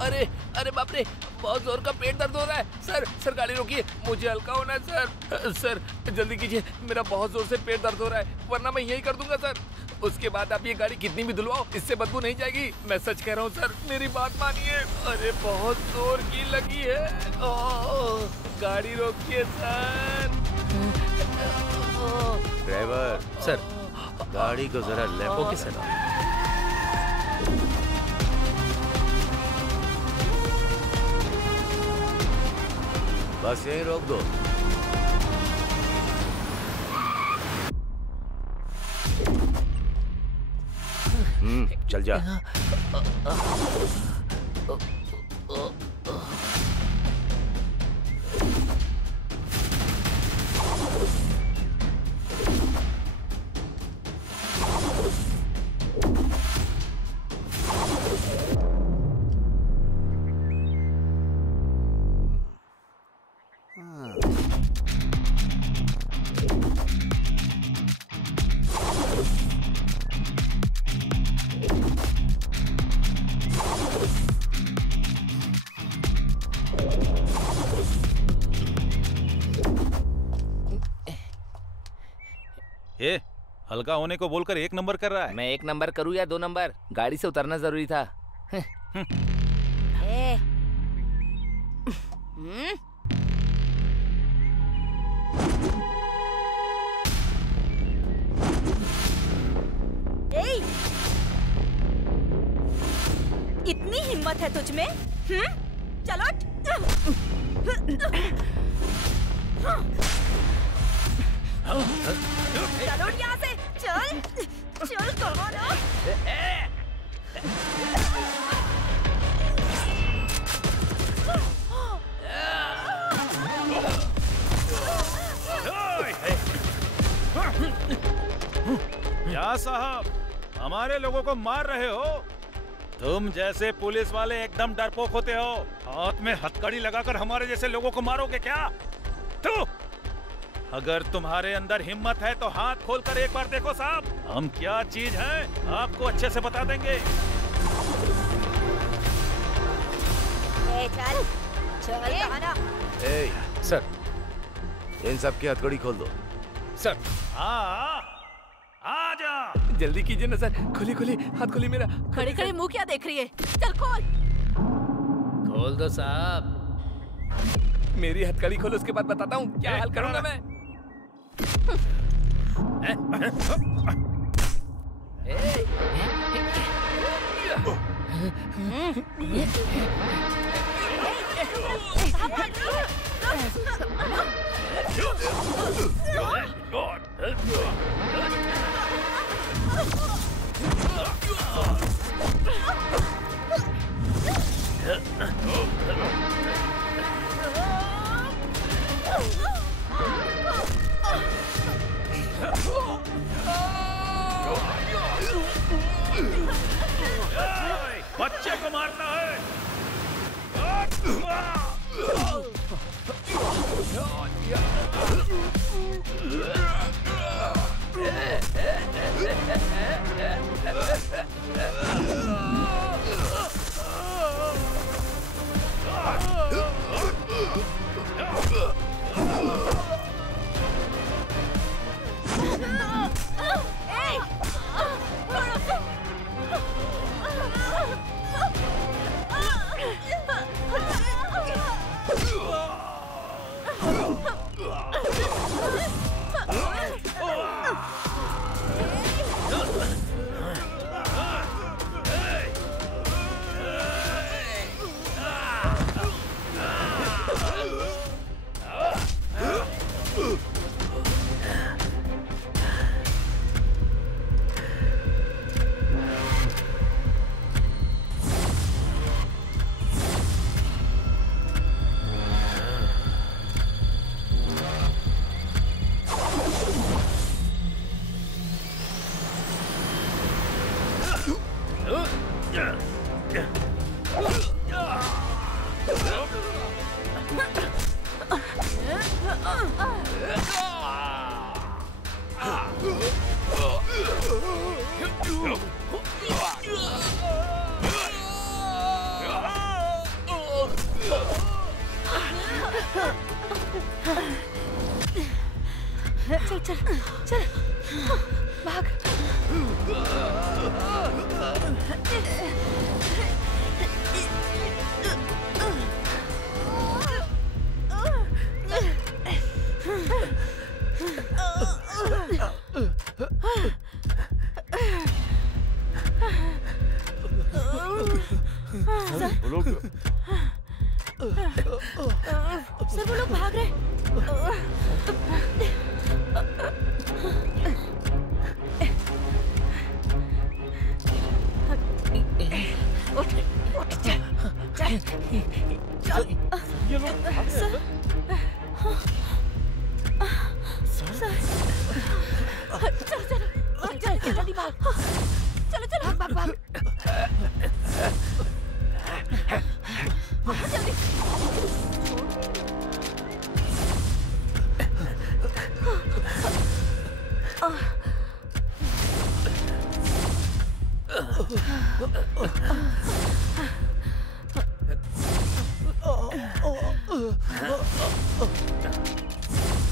अरे अरे बाप रे, बहुत जोर का पेट दर्द हो रहा है। सर गाड़ी रोकिए, मुझे हल्का होना है सर जल्दी कीजिए, मेरा बहुत जोर से पेट दर्द हो रहा है, वरना मैं यही कर दूंगा सर। उसके बाद आप ये गाड़ी कितनी भी धुलवाओ, इससे बदबू नहीं जाएगी। मैं सच कह रहा हूँ सर, मेरी बात मानिए। अरे बहुत जोर की लगी है। गाड़ी रोकिए सर। ड्राइवर सर, गाड़ी को जरा लेफ्ट। Okay sir. बस यहीं रोक दो। चल जा। ये हल्का होने को बोलकर 1 नंबर कर रहा है। मैं 1 नंबर करूँ या 2 नंबर? गाड़ी से उतरना जरूरी था। इतनी हिम्मत है तुझ में? चलो चलो यहाँ से, चल चल कौन क्या साहब, हमारे लोगों को मार रहे हो? तुम जैसे पुलिस वाले एकदम डरपोक होते हो। हाथ में हथकड़ी लगाकर हमारे जैसे लोगों को मारोगे क्या? तू अगर तुम्हारे अंदर हिम्मत है तो हाथ खोलकर एक बार देखो साहब, हम क्या चीज हैं आपको अच्छे से बता देंगे। चल चल सर, इन सब की हथकड़ी खोल दो। सर आ जा, जल्दी कीजिए ना सर। खोली खोली, हाथ खोली मेरा। खड़े खड़े मुंह क्या देख रही है? चल खोल। खोल दो साहब। मेरी हथकड़ी खोलो, उसके बाद बताता हूँ क्या हाल करूंगा मैं। बच्चे को मारता है। चल चल चल भाग। सर वो लोग भाग रहे। उठ उठ चल चल चल। ये लोग सर चल चल चल जल्दी भाग। चलो चलो भाग भाग भाग जल्दी।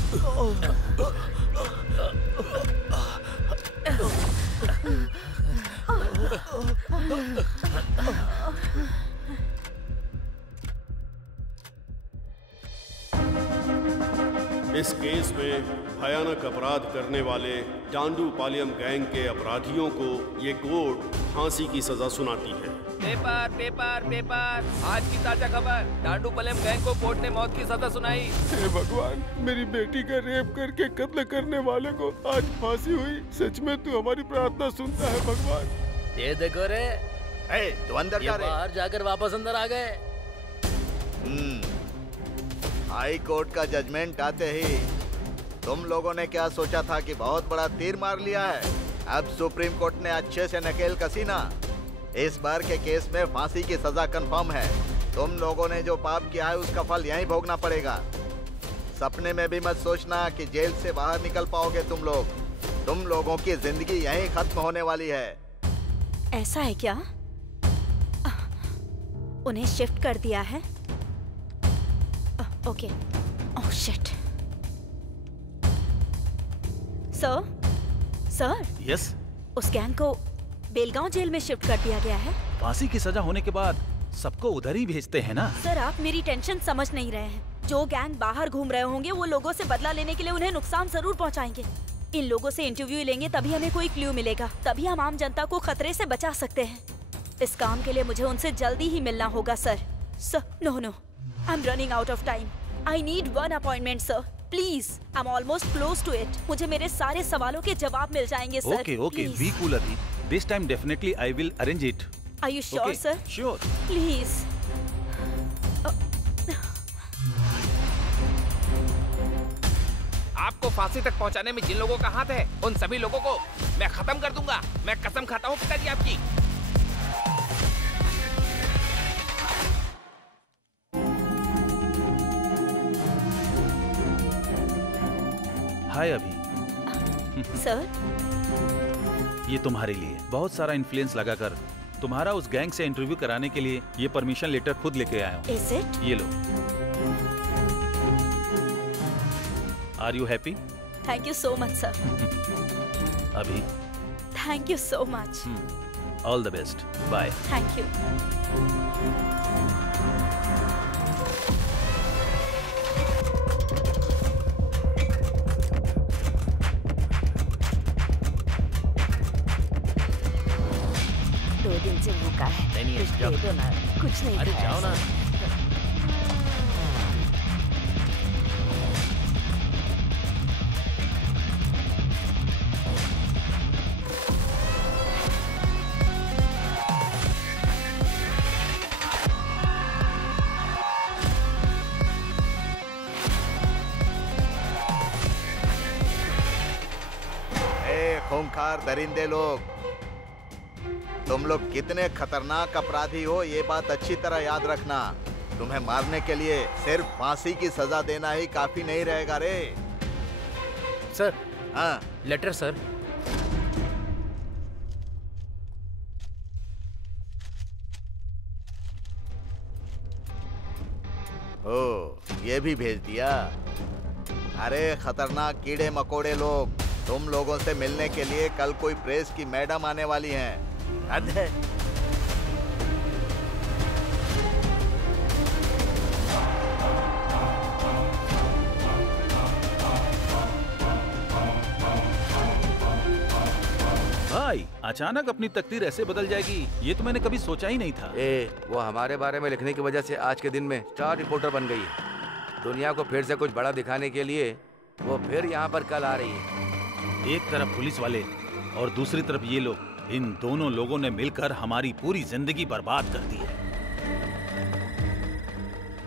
इस केस में भयानक अपराध करने वाले डांडू पालियम गैंग के अपराधियों को ये कोर्ट फांसी की सजा सुनाती है। पेपर पेपर पेपर, आज की ताजा खबर, डांडू पालियम गैंग को कोर्ट ने मौत की सजा सुनाई। हे भगवान, मेरी बेटी का रेप करके कत्ल करने वाले को आज फांसी हुई। सच में तू हमारी प्रार्थना सुनता है भगवान। ये देखो रे, तू अंदर जा रे। बाहर जाकर वापस अंदर आ गए। हाई कोर्ट का जजमेंट आते ही तुम लोगों ने क्या सोचा था कि बहुत बड़ा तीर मार लिया है? अब सुप्रीम कोर्ट ने अच्छे से नकेल कसी ना। इस बार के केस में फांसी की सजा कंफर्म है। तुम लोगों ने जो पाप किया है उसका फल यहीं भोगना पड़ेगा। सपने में भी मत सोचना कि जेल से बाहर निकल पाओगे तुम लोग। तुम लोगों की जिंदगी यहीं खत्म होने वाली है। ऐसा है क्या? उन्हें शिफ्ट कर दिया है? Okay. Oh shit. Sir yes, उस गैंग को बेलगांव जेल में शिफ्ट कर दिया गया है। फांसी की सजा होने के बाद सबको उधर ही भेजते हैं ना। सर आप मेरी टेंशन समझ नहीं रहे हैं। जो गैंग बाहर घूम रहे होंगे वो लोगों से बदला लेने के लिए उन्हें नुकसान जरूर पहुंचाएंगे। इन लोगों से इंटरव्यू लेंगे तभी हमें कोई क्लू मिलेगा, तभी हम आम जनता को खतरे से बचा सकते हैं। इस काम के लिए मुझे उनसे जल्दी ही मिलना होगा sir. No, I am running out of time. I need one appointment sir, please. I am almost close to it. मुझे मेरे सारे सवालों के जवाब मिल जाएंगे सर। ओके, बी कूल अभी। This time definitely I will arrange it. Are you sure sir? Sure. Please. आपको फांसी तक पहुंचाने में जिन लोगों का हाथ है उन सभी लोगों को मैं खत्म कर दूंगा। मैं कसम खाता हूँ पिताजी आपकी। हाय अभी। सर ये तुम्हारे लिए बहुत सारा इन्फ्लुएंस लगाकर तुम्हारा उस गैंग से इंटरव्यू कराने के लिए ये परमिशन लेटर खुद लेके आया हूँ। Is it? ये लो। Are you happy? Thank you so much sir. अभी thank you so much. All the best. Bye. Thank you. दिन से भूखा है। नहीं, कुछ दे दो ना। कुछ नहीं। अरे जाओ ना। खूंखार दरिंदे लोग, तुम लोग कितने खतरनाक अपराधी हो ये बात अच्छी तरह याद रखना। तुम्हें मारने के लिए सिर्फ फांसी की सजा देना ही काफी नहीं रहेगा रे। सर। हाँ लेटर सर। ओ ये भी भेज दिया। अरे खतरनाक कीड़े मकोड़े लोग, तुम लोगों से मिलने के लिए कल कोई प्रेस की मैडम आने वाली हैं। हद है। भाई अचानक अपनी तकदीर ऐसे बदल जाएगी ये तो मैंने कभी सोचा ही नहीं था। वो हमारे बारे में लिखने की वजह से आज के दिन में स्टार रिपोर्टर बन गई है। दुनिया को फिर से कुछ बड़ा दिखाने के लिए वो फिर यहाँ पर कल आ रही है। एक तरफ पुलिस वाले और दूसरी तरफ ये लोग, इन दोनों लोगों ने मिलकर हमारी पूरी जिंदगी बर्बाद कर दी है।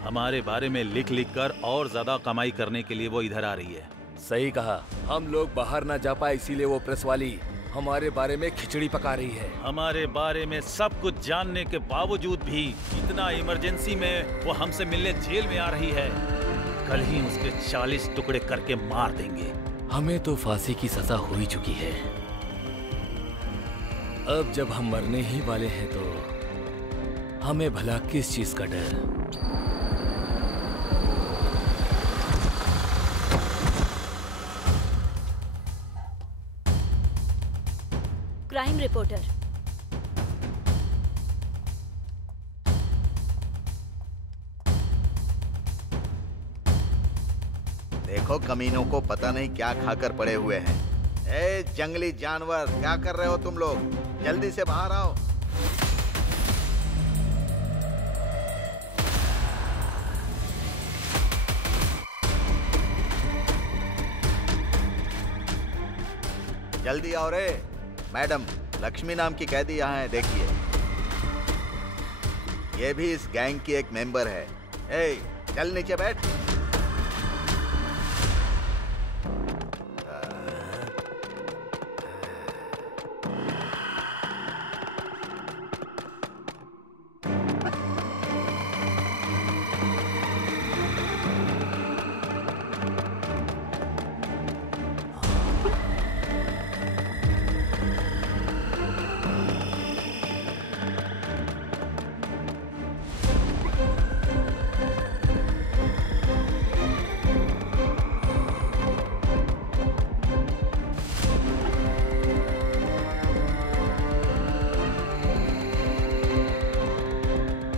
हमारे बारे में लिख लिख कर और ज्यादा कमाई करने के लिए वो इधर आ रही है। सही कहा। हम लोग बाहर ना जा पाए इसीलिए वो प्रेस वाली हमारे बारे में खिचड़ी पका रही है। हमारे बारे में सब कुछ जानने के बावजूद भी इतना इमरजेंसी में वो हमसे मिलने जेल में आ रही है। कल ही उसके 40 टुकड़े करके मार देंगे। हमें तो फांसी की सजा हो ही चुकी है। अब जब हम मरने ही वाले हैं तो हमें भला किस चीज का डर। Crime reporter. देखो कमीनों को पता नहीं क्या खाकर पड़े हुए हैं। ए जंगली जानवर, क्या कर रहे हो तुम लोग? जल्दी से बाहर आओ। जल्दी आओ रे। मैडम, लक्ष्मी नाम की कैदी यहाँ है, देखिए। ये भी इस गैंग की एक मेंबर है। ए, चल नीचे बैठ।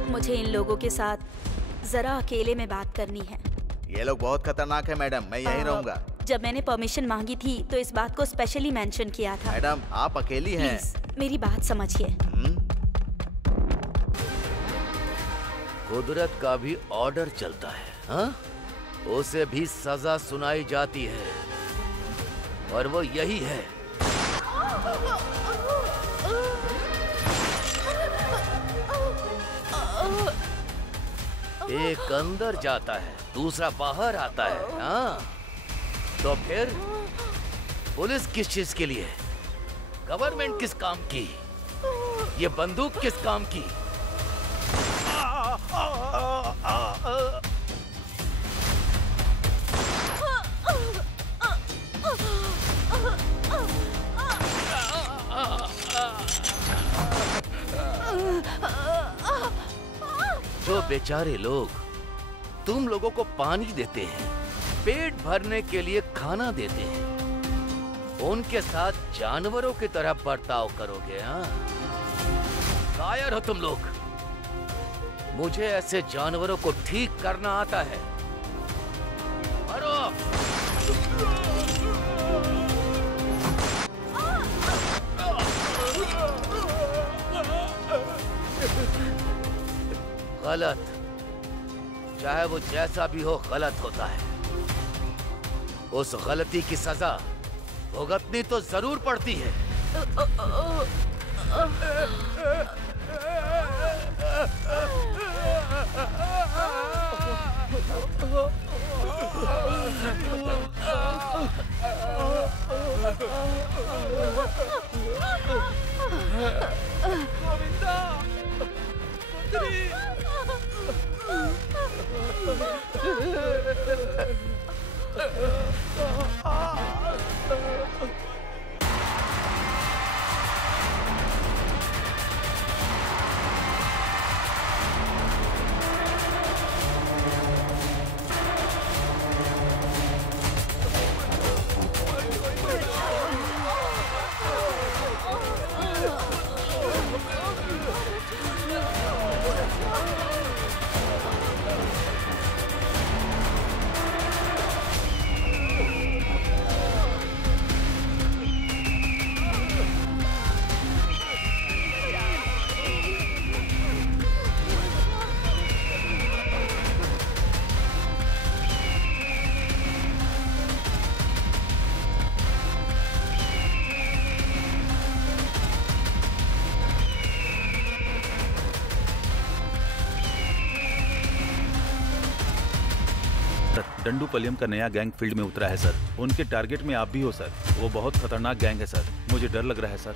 मुझे इन लोगों के साथ जरा अकेले में बात करनी है। ये लोग बहुत खतरनाक है मैडम, मैं यहीं रहूंगा। जब मैंने परमिशन मांगी थी तो इस बात को स्पेशली मेंशन किया था। मैडम, आप अकेली हैं। प्लीज मेरी बात समझिए। कुदरत का भी ऑर्डर चलता है, हाँ? उसे भी सजा सुनाई जाती है और वो यही है। एक अंदर जाता है, दूसरा बाहर आता है, हाँ? तो फिर पुलिस किस चीज के लिए? गवर्नमेंट किस काम की? ये बंदूक किस काम की? जो बेचारे लोग तुम लोगों को पानी देते हैं, पेट भरने के लिए खाना देते हैं, उनके साथ जानवरों की तरह बर्ताव करोगे, हाँ? कायर हो तुम लोग। मुझे ऐसे जानवरों को ठीक करना आता है। मारो! गलत, चाहे वो जैसा भी हो, गलत होता है। उस गलती की सजा भुगतनी तो जरूर पड़ती है। गोविंदा, डंडूपलियम का नया गैंग फील्ड में उतरा है सर। उनके टारगेट में आप भी हो सर। वो बहुत खतरनाक गैंग है सर। मुझे डर लग रहा है सर।